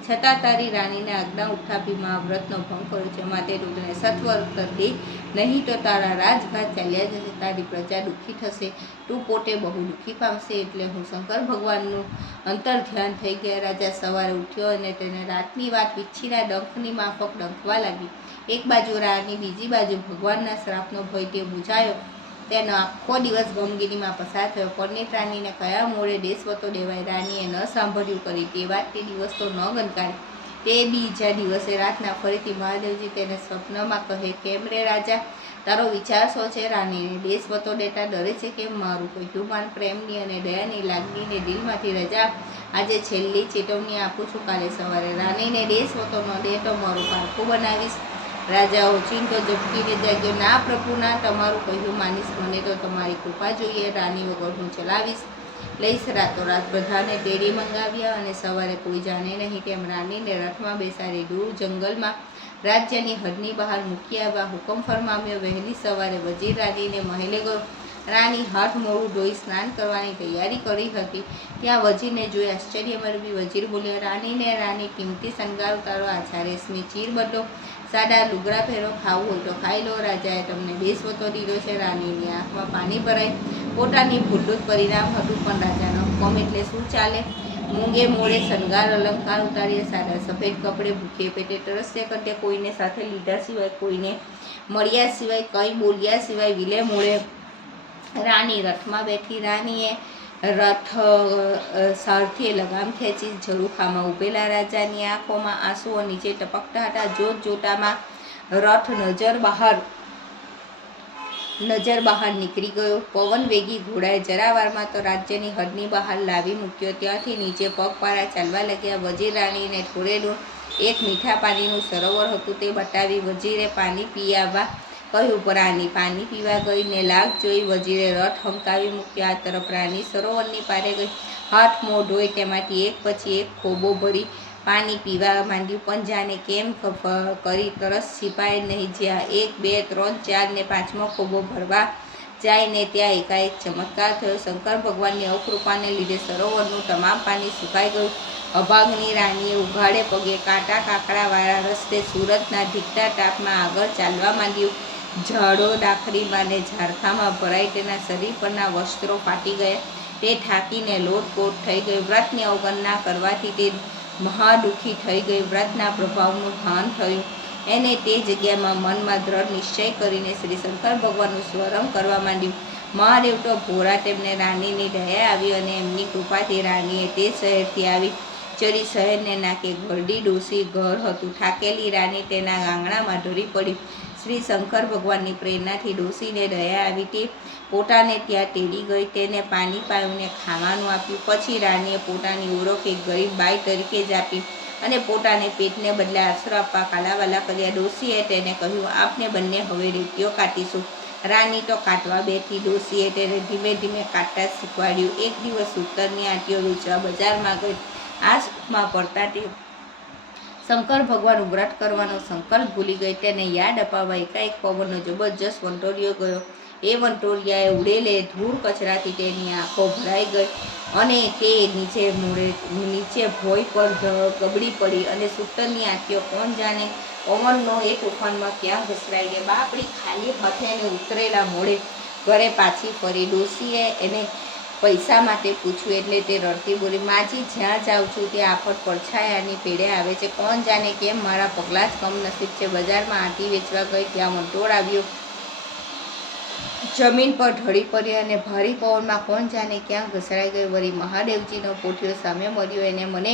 છતાં તારી રાણીને આજ્ઞા ઉઠાવી મા વ્રતનો ભંગ કર્યો છે. માટે તું તને સત્વર દે, નહીં તો તારા રાજઘાટ ચાલ્યા જશે. તારી પ્રજા દુઃખી થશે, તું પોતે બહુ દુઃખી પામશે. એટલે હું શંકર ભગવાનનું અંતર ધ્યાન થઈ ગયા. રાજા સવારે ઉઠ્યો અને તેને રાતની વાત વીછીના ડંખની માફક ડંખવા લાગી. એક બાજુ રાણી, બીજી બાજુ ભગવાનના શ્રાપનો ભય તે બુઝાયો. તેનો આખો દિવસ ગમગીરીમાં પસાર થયો. પરણિત રાણીને કયા મોડે દેશવતો દેવાય, રાણીએ ન સાંભળ્યું કરી તે વાત તે દિવસ તો ન ગણકારી. તે બીજા દિવસે રાતના ફરીથી મહાદેવજી તેને સ્વપ્નમાં કહે, કેમ રે રાજા, તારો વિચાર શો છે? રાણીને દેશવતો દેતા ડરે છે કેમ? મારું કહ્યું માન પ્રેમની અને દયાની લાગણીને દિલમાંથી રજા. આજે છેલ્લી ચેતવણી આપું છું. કાલે સવારે રાણીને દેશવતો ન દે તો મારું પારખું બનાવીશ. રાજા ઓચિંતો ઝબકીને જાગ્યો, ના પ્રભુ ના, તમારું કહ્યું માનીશ. મને તો તમારી કૃપા જોઈએ. રાણી વગર હું ચલાવીશ લઈશ. રાતોરાત બધાને તેડી મંગાવ્યા અને સવારે કોઈ જાણે નહીં તેમ રાણીને રથમાં બેસાડી દૂર જંગલમાં રાજ્યની હદની બહાર મૂકી આવ્યા. હુકમ ફરમાવ્યો. વહેલી સવારે વજીર રાણીને મહેલે ગયો. રાણી હાથ મોઢું ધોઈ સ્નાન કરવાની તૈયારી કરી હતી. ત્યાં વજીરને જોઈ આશ્ચર્ય મેળવી. વજીર બોલ્યા, રાણીને રાણી, કિંમતી શણગાર ઉતારો, આછા રેશમી ચીર બદલો, સાદા લુગડા પહેરો, ખાવું હોય તો ખાઈ લો. રાજાએ તમને દેશવતો દીધો છે. રાણીની આંખમાં પાણી ભરાય. પોતાની ભૂલનું પરિણામ હતું, પણ રાજાનો હુકમ એટલે શું ચાલે? મૂંગે મોડે શણગાર અલંકાર ઉતાર્યા, સાદા સફેદ કપડે, ભૂખે પેટે તરસ્યા કરતે, કોઈને સાથે લીધા સિવાય, કોઈને મળ્યા સિવાય, કંઈ બોલ્યા સિવાય વિલે મોડે રાણી રથમાં બેઠી. રાણીએ રથ સારથીએ લગામ ખેંચી. ઝરૂખામાં ઊભેલા રાજાની આંખોમાં આંસુઓ નીચે ટપકતા હતા. જોતામાં રથ નજર બહાર નીકળી ગયો. પવન વેગી ઘોડાએ જરાવારમાં તો રાજ્યની હદની બહાર લાવી મૂક્યો. ત્યાંથી નીચે પગપાળા ચાલવા લાગ્યા. વજીર રાણીને ઠોરેલું એક મીઠા પાણીનું સરોવર હતું તે બતાવી વજીરે પાણી પીવા કહ્યું, રાણી પાણી પીવા ગઈ ને લાગ જોઈ વજીરે રથ હંકાવી મૂક્યો. આ તરફ રાણી સરોવરની પારે ગઈ, હાથ મોં ધોઈ તેમાંથી એક પછી એક ખોબો ભરી પાણી પીવા માંડ્યું. પણ જાણે કેમ કરી તરસ છીપાય નહીં. જ્યાં 1 2 3 4 ને 5મો ખોબો ભરવા જાય ને ત્યાં એકાએક ચમત્કાર થયો. શંકર ભગવાનની અકૃપાને લીધે સરોવરનું તમામ પાણી સુકાઈ ગયું. અભાગની રાણીએ ઉઘાડે પગે કાંટા કાકડાવાળા રસ્તે સુરતના ધીકતા તાપમાં આગળ ચાલવા માંડ્યું. ઝાડો દાખડીમાં ને ઝારખામાં ભરાઈ તેના શરીર પરના વસ્ત્રો ફાટી ગયા. તે થાકીને લોટપોટ થઈ ગઈ. વ્રતની અવગણના કરવાથી તે મહાદુઃખી થઈ ગઈ. વ્રતના પ્રભાવનું ભાન થયું એને. તે જગ્યામાં મનમાં દ્રઢ નિશ્ચય કરીને શ્રી શંકર ભગવાનનું સ્મરણ કરવા માંડ્યું. મહાદેવ તો ભોળા. તેમને રાણીની દયા આવી અને એમની કૃપાથી રાણીએ તે શહેરથી આવી ચરી શહેરને નાકે ઘરડી ડોસી ઘર હતું. થાકેલી રાણી તેના આંગણામાં ઢળી પડી. શ્રી શંકર ભગવાનની પ્રેરણાથી ડોસીને દયા આવી. તે પોતાને ત્યાં તેડી ગઈ. તેને પાણી પાવીને ખાવાનું આપ્યું. પછી રાણીએ પોતાની ઓળખ એક ગરીબ બાઈ તરીકે જ આપી અને પોતાને પેટને બદલે આશરો આપવા કાલાવાલા કર્યા. ડોસીએ તેને કહ્યું, આપને બંને હવે રેતીઓ કાઢીશું. રાણી તો કાઢવા બેઠી. ડોસીએ તેને ધીમે ધીમે કાઢતા શીખવાડ્યું. એક દિવસ સૂતરની આંટીઓ વેચવા બજારમાં ગઈ. આ સુખમાં પડતા તે શંકર ભગવાનનું વ્રત કરવાનો સંકલ્પ ભૂલી ગઈ. તેને યાદ અપાવવા એકાએક પવનનો જબરજસ્ત વંટોળિયો ગયો. એ વંટોળિયાએ ઉડેલે ધૂળ કચરાથી તેની આંખો ભરાઈ ગઈ અને તે નીચે ભોંય પર ગબડી પડી. અને સૂતરની આંટીઓ કોણ જાણે પવનનો એ તોફાનમાં ક્યાં ઘસરાઈ ગઈ. બાપડી ખાલી હાથે અને ઉતરેલા મોડે ઘરે પાછી ફરી. ડોસીએ એને પૈસા માટે પૂછ્યું એટલે તે રડતી બોલી, માજી જ્યાં જાઉં છું તે આફત પડછાયાની પેડે આવે છે. કોણ જાણે કેમ મારા પગલાં જ કમનસીબ છે. બજારમાં આંટી વેચવા ગઈ ત્યાં વંટોળ આવ્યો. જમીન પર ઢળી પડી અને ભારી પવનમાં કોણ જાણે ક્યાં ઘસરાઈ ગઈ. વળી મહાદેવજીનો પોઠિયો સામે મળ્યો. એને મને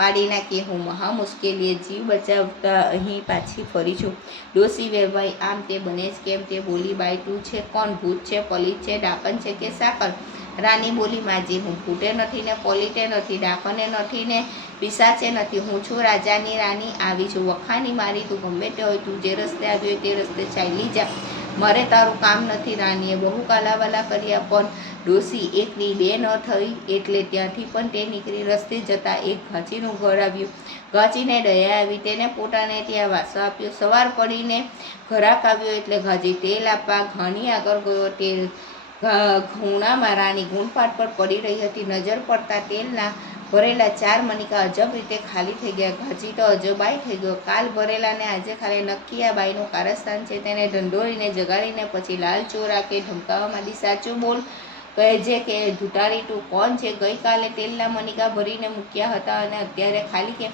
પાડી નાખી. હું મહા મુશ્કેલીએ જીવ બચાવતા અહીં પાછી ફરી છું. ડોસી વેવાઈ, આમ તે બને જ કેમ? તે બોલી, બાઈ તું છે કોણ? ભૂત છે, પલિત છે, ડાકણ છે કે સાકર? રાણી બોલી, માજી હું ભૂતે નથી ને પલિતે નથી, ડાકણે નથી ને પિશાચે નથી. હું છું રાજાની રાણી, આવી છું વખાણી મારી. તું ગમે તે હોય, તું જે રસ્તે આવ્યો હોય તે રસ્તે ચાલી જા, મારે તારું કામ નથી. રાણીએ બહુ કાલાવાલા કર્યા પણ ડોસી એકની બે ન થઈ એટલે ત્યાંથી પણ તે નીકળી. રસ્તે જતા એક ઘાંચીનું ઘર આવ્યું. ઘાંચીને દયા આવી. તેને પોતાને ત્યાં વાસો આપ્યો. સવાર પડીને ઘરાક આવ્યો એટલે ઘાંચી તેલ આપવા ઘાણી આગળ ગયો. તેલ ઘૂણામાં રાણી ગુણપાટ પર પડી રહી હતી. નજર પડતા તેલના ભરેલા 4 મણકા અજબ રીતે ખાલી થઈ ગયા. ઘાંચી તો અજબાઈ થઈ ગયો. કાલ ભરેલા ને આજે ખાલી. નક્કી આ બાઈનું કારસ્તાન છે. તેને ઢંઢોળીને જગાડીને પછી લાલ ચોર આંખે ધમકાવવા માંડી. સાચું બોલ, કહેજે કે ધૂતારી તું કોણ છે? ગઈકાલે તેલના મણકા ભરીને મૂક્યા હતા અને અત્યારે ખાલી કેમ?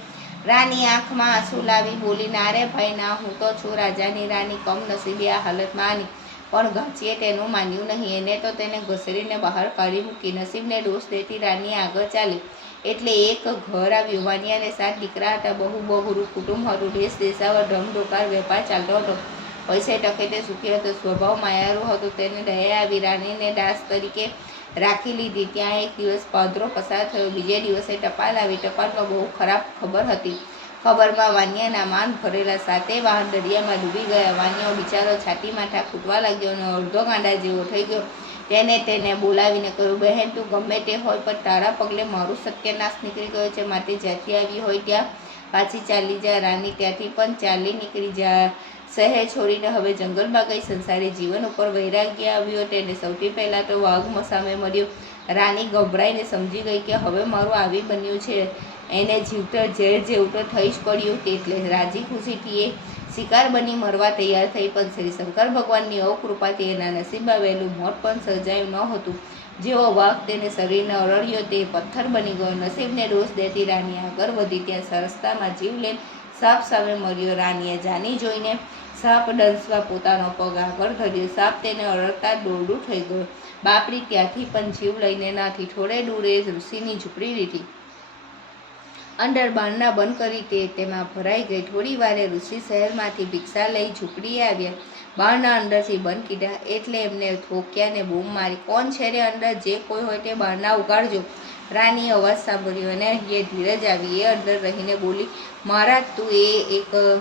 રાણી આંખમાં આંસુ લાવી બોલી, ના રે ભાઈ ના, હું તો છું રાજાની રાણી, કમનસીબે આ હાલતમાં આની. પણ ઘાંચીએ તેનું માન્યું નહીં. એને તો તેને ઘસડીને બહાર કાઢી મૂકી. નસીબને દોષ દેતી રાણી આગળ ચાલી એટલે એક ઘર આવ્યું. વાનિયાને 7 દીકરા હતા. બહુ કુટુંબ હતું. દેશ દેશાવર ધમધોકાર વેપાર ચાલતો હતો. પૈસે ટકે તે સુખી હતો. સ્વભાવ માયાળુ હતો. તેને દયા આવી. રાણીને દાસ તરીકે રાખી લીધી. ત્યાં એક દિવસ પાદરો પસાર થયો. બીજે દિવસે ટપાલ આવી. ટપાલમાં બહુ ખરાબ ખબર હતી. ખબરમાં વાનિયાના માન ભરેલા 7 વાહન દરિયામાં ડૂબી ગયા. વાનિયો બિચારો છાતી માથા ખૂટવા લાગ્યો અને અડધો ગાંડા જેવો થઈ ગયો. તેને બોલાવીને કહ્યું, બહેન તું ગમે તે હોય પણ તારા પગલે મારું સત્યનાશ નીકળી ગયો છે. માટે જ્યાંથી આવી હોય ત્યાં પાછી ચાલી જા. રાણી ત્યાંથી પણ ચાલી નીકળી જા. શહેર છોડીને હવે જંગલમાં ગઈ. સંસારી જીવન ઉપર વૈરાગ્ય આવ્યો. તેને સૌથી પહેલાં તો વાઘ સામે મળ્યો. રાણી ગભરાઈને સમજી ગઈ કે હવે મારું આવી બન્યું છે. એને જીવતો ઝેર જેવું તો થઈ જ પડ્યું. એટલે રાજી ખુશીથી એ શિકાર બની મરવા તૈયાર થઈ. પણ શ્રી શંકર ભગવાનની અકૃપાથી એના નસીબમાં વહેલું મોત પણ સર્જાયું ન હતું. જેવો વાઘ તેને શરીરને અરડ્યો તે પથ્થર બની ગયો. નસીબને દોષ દેતી રાણી આગળ વધી. ત્યાં રસ્તામાં જીવલેણ સાપ સામે મર્યો. રાણીએ જાની જોઈને સાપ ડંસવા પોતાનો પગ આગળ ધર્યો. સાપ તેને અરડતા દોરડું થઈ ગયો. બાપડી ત્યાંથી પણ જીવ લઈને નાથી. થોડે દૂરે ઋષિની ઝૂંપડી લીધી. અંદર બારણા બંધ કરી તેમાં ભરાઈ ગઈ. થોડી વારે ઋષિ શહેરમાંથી ભિક્ષા લઈ ઝૂંપડીએ આવ્યા. બારણા અંદરથી બંધ કીધા એટલે એમને થોક્યા ને બૂમ મારી, કોણ છે રે અંદર? જે કોઈ હોય તે બારણા ઉગાડજો. રાણીએ અવાજ સાંભળ્યો અને એ ધીરજ આવી. એ અંદર રહીને બોલી, મહારાજ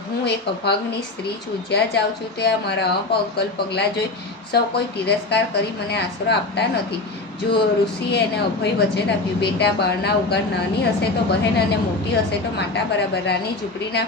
હું એક અભાગની સ્ત્રી છું. જ્યાં જાઉં છું ત્યાં મારા અકલ પગલાં જોઈ સૌ કોઈ તિરસ્કાર કરી મને આશરો આપતા નથી. જો ઋષિએ એને અભય વચન આપ્યું, બેટા, બારણા ઉગાડ. નાની હશે તો બહેન અને મોટી હશે તો માતા બરાબર. રાની ઝૂંપડીના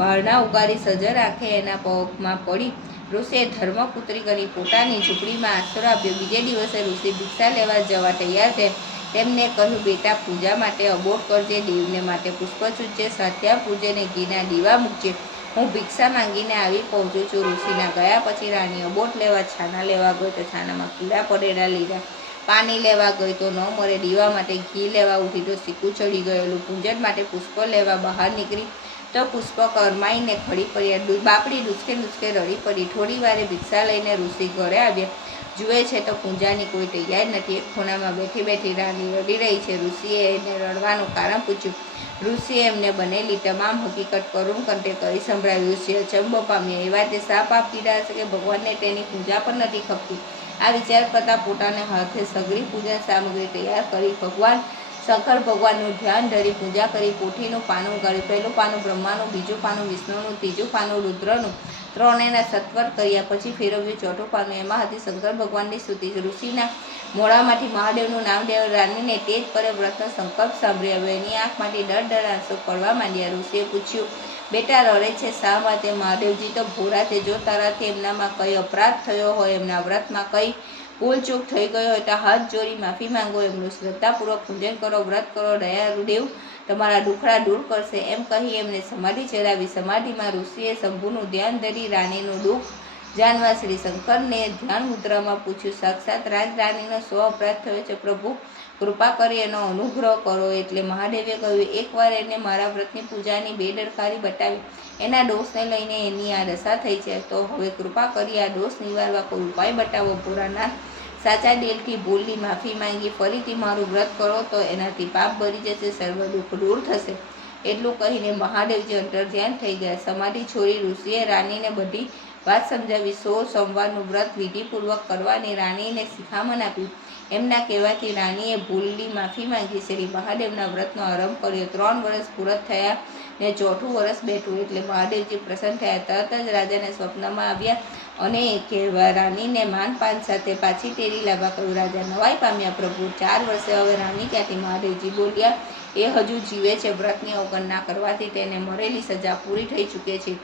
બારણા ઉગાડી સજર આંખે એના પગમાં પડી. ઋષિએ ધર્મપુત્રી કરી પોતાની ઝૂંપડીમાં આશરો આપ્યો. બીજે દિવસે ઋષિ ભિક્ષા લેવા જવા તૈયાર થયા. તેમને કહ્યું, બેટા, પૂજા માટે અબોટ કરજે, દેવને માટે પુષ્પ ચૂજજે, સાધ્યા પૂજે ને ઘીના દીવા મૂકજે. હું ભિક્ષા માંગીને આવી પહોંચું છું. ઋષિના ગયા પછી રાણી અબોટ લેવા છાના લેવા ગઈ તો છાનામાં કીડા પડેલા લીધા. પાણી લેવા ગઈ તો ન મળે. દીવા માટે ઘી લેવા ઉઠી તો સીકું ચડી ગયેલું. પૂજન માટે પુષ્પ લેવા બહાર નીકળી તો પુષ્પ કરમાઈને ખડી પડ્યા. બાપડી ડૂચકે ડૂચકે રડી પડી. થોડી વારે ભિક્ષા લઈને ઋષિ ઘરે આવ્યા. જુએ છે તો પૂજાની કોઈ તૈયાર નથી. એક ખૂણામાં બેઠી બેઠી રાણી રડી રહી છે. ઋષિએ એને રડવાનું કારણ પૂછ્યું. ઋષિએ એમને બનેલી તમામ હકીકત કરુણ કંઠે કરી સંભળાવી. ઋષિ અચંબો પામ્યા. એ વાતે સાપ આપીડા હશે કે ભગવાનને તેની પૂજા પણ નથી ખપતી. આ વિચાર કરતાં પોતાને હાથે સઘળી પૂજન સામગ્રી તૈયાર કરી ભગવાન શંકર ભગવાનનું ધ્યાન ધરી પૂજા કરી. પોથીનું પાનું ઉગાડ્યું. પહેલું પાનું બ્રહ્માનું, બીજું પાનું વિષ્ણુનું, ત્રીજું પાનું રુદ્રનું, ત્રણેયના સત્વર કર્યા. પછી ફેરવ્યું ચોથું પાનું. એમાં હતી શંકર ભગવાનની સ્તુતિ. ઋષિના મોડામાંથી મહાદેવનું નામ લેવા રાણીને તે જ પરે વ્રતનો સંકલ્પ સાંભળી આવ્યો. એની આંખમાંથી ડર આંસુ પડવા માંડ્યા. ઋષિએ પૂછ્યું, બેટા, રડે છે શા માટે? મહાદેવજી તો ભોળા છે. જો તારાથી એમનામાં કંઈ અપરાધ થયો હોય, એમના વ્રતમાં કંઈ ભૂલચૂક થઈ ગયો હોય તો હાથ જોડી માફી માંગો. એમનું શ્રદ્ધાપૂર્વક પૂજન કરો, વ્રત કરો. દયાળુદેવ તમારા દુખડા દૂર કરશે. એમ કહી એમને સમાધિ ચડાવી. સમાધિમાં ઋષિએ શંભુનું ધ્યાન ધરી રાણીનું દુઃખ જાણવા શ્રી શંકરને ધ્યાન મુદ્રામાં પૂછ્યું. સાક્ષાત રાણીનો સ્વ અપરાધ થયો છે. પ્રભુ, કૃપા કરી એનો અનુગ્રહ કરો. એટલે મહાદેવે કહ્યું, એકવાર એને મારા વ્રતની પૂજાની બેદરકારી બતાવી. એના દોષને લઈને એની આ દશા થઈ છે. તો હવે કૃપા કરી આ દોષ નિવારવા કોઈ ઉપાય બતાવો. ભોળાનાથ, સાચા દિલથી ભૂલની માફી માંગી ફરીથી મારું વ્રત કરો તો એનાથી પાપ ભરી જશે, સર્વ દુઃખ દૂર થશે. એટલું કહીને મહાદેવજી અંતર ધ્યાન થઈ ગયા. સમાધિ છોડી ઋષિએ રાણીને બધી વાત સમજાવી. 16 સોમવારનું વ્રત વિધિપૂર્વક કરવાની રાણીને શિખામણ આપી. એમના કહેવાથી રાણીએ ભૂલની માફી માંગી. શ્રી મહાદેવના વ્રતનો આરંભ કર્યો. 3 વર્ષ પૂરત થયા ને 4થું વર્ષ બેઠું એટલે મહાદેવજી પ્રસન્ન થયા. તરત જ રાજાને સ્વપ્નમાં આવ્યા અને કહેવા રાણીને માનપાન સાથે પાછી તેડી લાવવા કહ્યું. રાજા નવાઈ પામ્યા. પ્રભુ, 4 વર્ષે હવે રાણી ક્યાંથી? મહાદેવજી બોલ્યા, એ હજુ જીવે છે. વ્રતની અવગણના કરવાથી તેને મળેલી સજા પૂરી થઈ ચૂકે છે.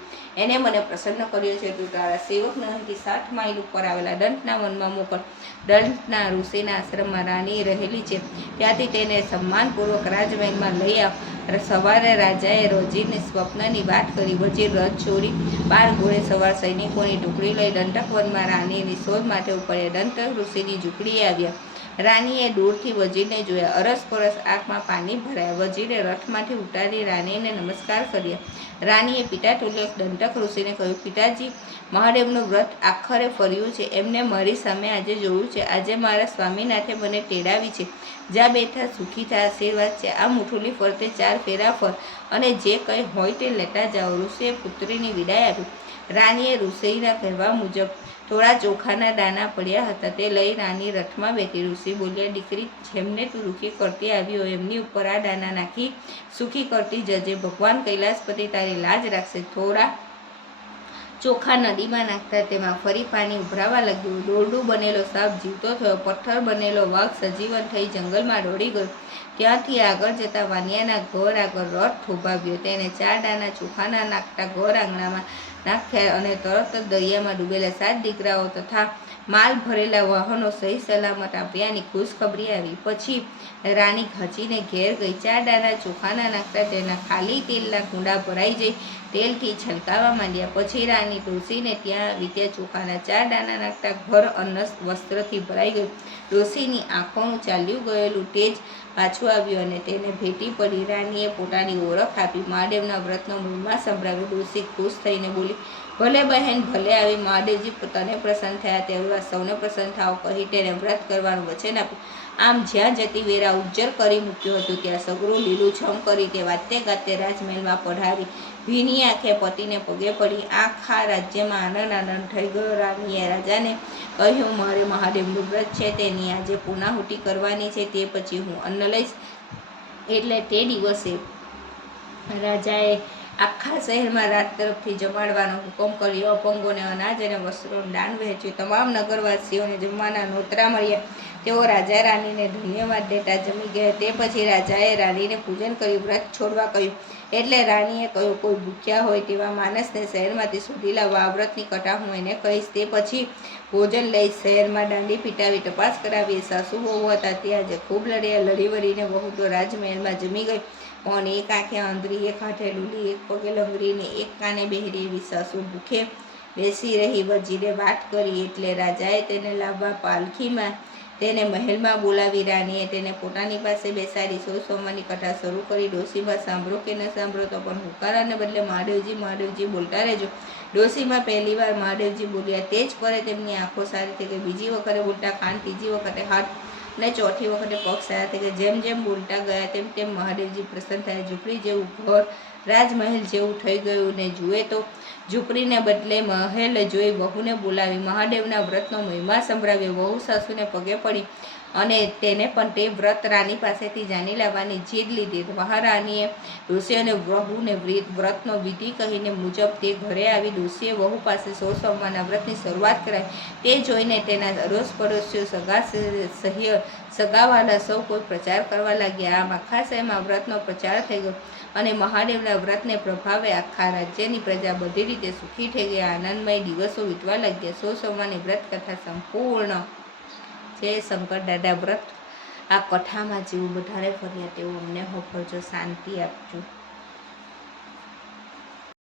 એને મને પ્રસન્ન કર્યો છે. તું તારા સેવકને અહીંથી 60 માઇલ ઉપર આવેલા દંતના વનમાં મોકલ. દંતના ઋષિના આશ્રમમાં રાણી રહેલી છે. ત્યાંથી તેને સન્માનપૂર્વક રાજમહેલમાં લઈ આવ. સવારે રાજાએ રોજીને સ્વપ્નની વાત કરી. વજીર રથ છોડી 12 ઘોડે સવાર સૈનિકોની ટુકડી લઈ દંતક વનમાં રાણીની શોધ માટે ઉપડ્યા. દંતક ઋષિની ઝૂંપડીએ આવ્યા. રાણીએ દૂરથી વજીરને જોયા. અરસપરસ આંખમાં પાણી ભરાયા. વજીરે રથમાંથી ઉતારી રાણીને નમસ્કાર કર્યા. રાણીએ પિતા તુલ્ય દંતક ઋષિને કહ્યું, પિતાજી, મહાદેવનું વ્રત આખરે ફર્યું છે. એમને મારી સામે આજે જોયું છે. આજે મારા સ્વામીનાથે મને તેડાવી છે. જ્યાં બેઠા સુખી થા, આશીર્વાદ છે. આ મુઠુલી ફરતે 4 ફેરા ફર અને જે કંઈ હોય તે લેતા જાઓ. ઋષિએ પુત્રીની વિદાય આપી. રાણીએ ઋષિના કહેવા મુજબ થોડા ચોખાના દાણા પડ્યા હતા તે લઈ રાણી રથમાં બેઠી. ઋષિ બોલ્યા, દીકરી, જેમને તું દુઃખી કરતી આવી હોય એમની ઉપર આ દાણા નાખી સુખી કરતી જજે. ભગવાન કૈલાસપતિ તારી લાજ રાખશે. થોડા ચોખા નદીમાં નાખતા તેમાં ફરી પાણી ઉભરાવા લાગ્યું. દોરડું બનેલો સાપ જીવતો થયો. પથ્થર બનેલો વાઘ સજીવન થઈ જંગલમાં દોડી ગયો. ત્યાંથી આગળ જતા વાનિયાના ઘર આગળ રથ થોભાવ્યો. તેને 4 દાણા ચોખાના નાખતા ઘર આંગણામાં નાખ્યા અને તરત જ દરિયામાં ડૂબેલા 7 દીકરાઓ તથા માલ ભરેલા વાહનો સહી સલામત આવ્યાની ખુશખબરી આવી. પછી રાણી ઘાંચીને ઘેર ગઈ. 4 દાણા ચોખાના નાખતા તેના ખાલી તેલના કુંડા ભરાઈ જઈ તેલથી છલકાવા માંડ્યા. પછી રાણી તુલસીને ત્યાં આવી. ત્યાં ચોખાના 4 દાણા નાખતા ઘર અન્ન વસ્ત્રથી ભરાઈ ગયું. તુલસીની આંખોનું ચાલ્યું ગયેલું તેજ પાછું આવ્યું અને તેને ભેટી પડી. રાણીએ પોતાની ઓળખ આપી. મહાદેવના વ્રતનો મહિમા સંભળાવ્યો. તુલસી ખુશ થઈને બોલી, ભલે બહેન, ભલે આવી. મહાદેવજી તને પ્રસન્ન થયા તેવા સૌને પ્રસન્ન થાવ કહી તેને વ્રત કરવાનું વચન આપ્યું. આમ જ્યાં જતી વેરા ઉજ્જર કરી મૂક્યું હતું ત્યાં સગરું લીલુંછમ કરી તે વાતે ગાતે રાજમહેલમાં પધારી. ભીની આંખે પતિને પગે પડી. આખા રાજ્યમાં આનંદ થઈ ગયો. રાણીએ રાજાને કહ્યું, મારે મહાદેવનું વ્રત છે, તેની આજે પૂર્ણાહુતિ કરવાની છે, તે પછી હું અન્ન લઈશ. એટલે તે દિવસે રાજાએ આખા શહેરમાં રાત તરફથી જમાડવાનો હુકમ કર્યો. અપંગોને અનાજ અને વસ્ત્રોનું દાન વહેંચ્યું. તમામ નગરવાસીઓને જમવાના નોતરા મળ્યા. તેઓ રાજા રાણીને ધન્યવાદ દેતા જમી ગયા. તે પછી રાજાએ રાણીને પૂજન કર્યું, વ્રત છોડવા કહ્યું. એટલે રાણીએ કહ્યું, કોઈ ભૂખ્યા હોય તેવા માણસને શહેરમાંથી શોધી લાવવા. આ વ્રતની કથા હું એને કહીશ. તે પછી ભોજન લઈ શહેરમાં દાંડી પીટાવી તપાસ કરાવી. સાસુ વહુ હતા તે આજે ખૂબ લડ્યા. લડી વળીને વહુ તો રાજમહેલમાં જમી ગઈ, પણ એક આંખે આંધળી, એક હાથે લૂલી, એક પગે લંગડીને એક કાને બહેરી એવી સાસુ ભૂખે બેસી રહી. વજીરે વાત કરી એટલે રાજાએ તેને લાવવા પાલખીમાં તેને મહેલમાં બોલાવી. રાણીએ તેને પોતાની પાસે બેસાડી સોમવારની કથા શરૂ કરી. ડોશીમાં સાંભળો કે ન સાંભળો તો પણ હુંકારાને બદલે મહાદેવજી મહાદેવજી બોલતા રહેજો. ડોશીમાં પહેલી વાર મહાદેવજી બોલ્યા તે જ પરે તેમની આંખો સારી થઈ ગઈ. બીજી વખતે બોલતા કાન, ત્રીજી વખતે હાથ અને ચોથી વખતે પગ સારા થઈ ગયા. જેમ જેમ બોલતા ગયા તેમ તેમ મહાદેવજી પ્રસન્ન થયા. ઝૂંપડી જેવું ઘર રાજમહેલ જેવું થઈ ગયું ને જુએ તો ઝૂંપડીને બદલે મહેલ જોઈ વહુને બોલાવી. મહાદેવના વ્રતનો મહિમા સંભળાવ્યો. વહુ સાસુને પગે પડી અને તેને પણ તે વ્રત રાણી પાસેથી જાણી લાવવાની જીદ લીધી. મહારાણીએ ડોશી અને વહુને વ્રતનો વિધિ કહીને મુજબ તે ઘરે આવી. ડોશીએ વહુ પાસે સોમવારના વ્રતની શરૂઆત કરાવી. તે જોઈને તેના અડોશ પડોશીઓ સગાવાલા સૌ કોઈ પ્રચાર કરવા લાગ્યા. આમ આખા શહેરમાં વ્રતનો પ્રચાર થઈ ગયો અને મહાદેવના વ્રતને પ્રભાવે આખા રાજ્યની પ્રજા બધી રીતે સુખી થઈ ગઈ. આનંદમય દિવસો વીતવા લાગ્યા. સોમવારની વ્રત કથા સંપૂર્ણ. જય શંકર દાદા. વ્રત આ કથામાં જેવું બધાને ફર્યા તેવું અમને હો ફરજો, શાંતિ આપજો.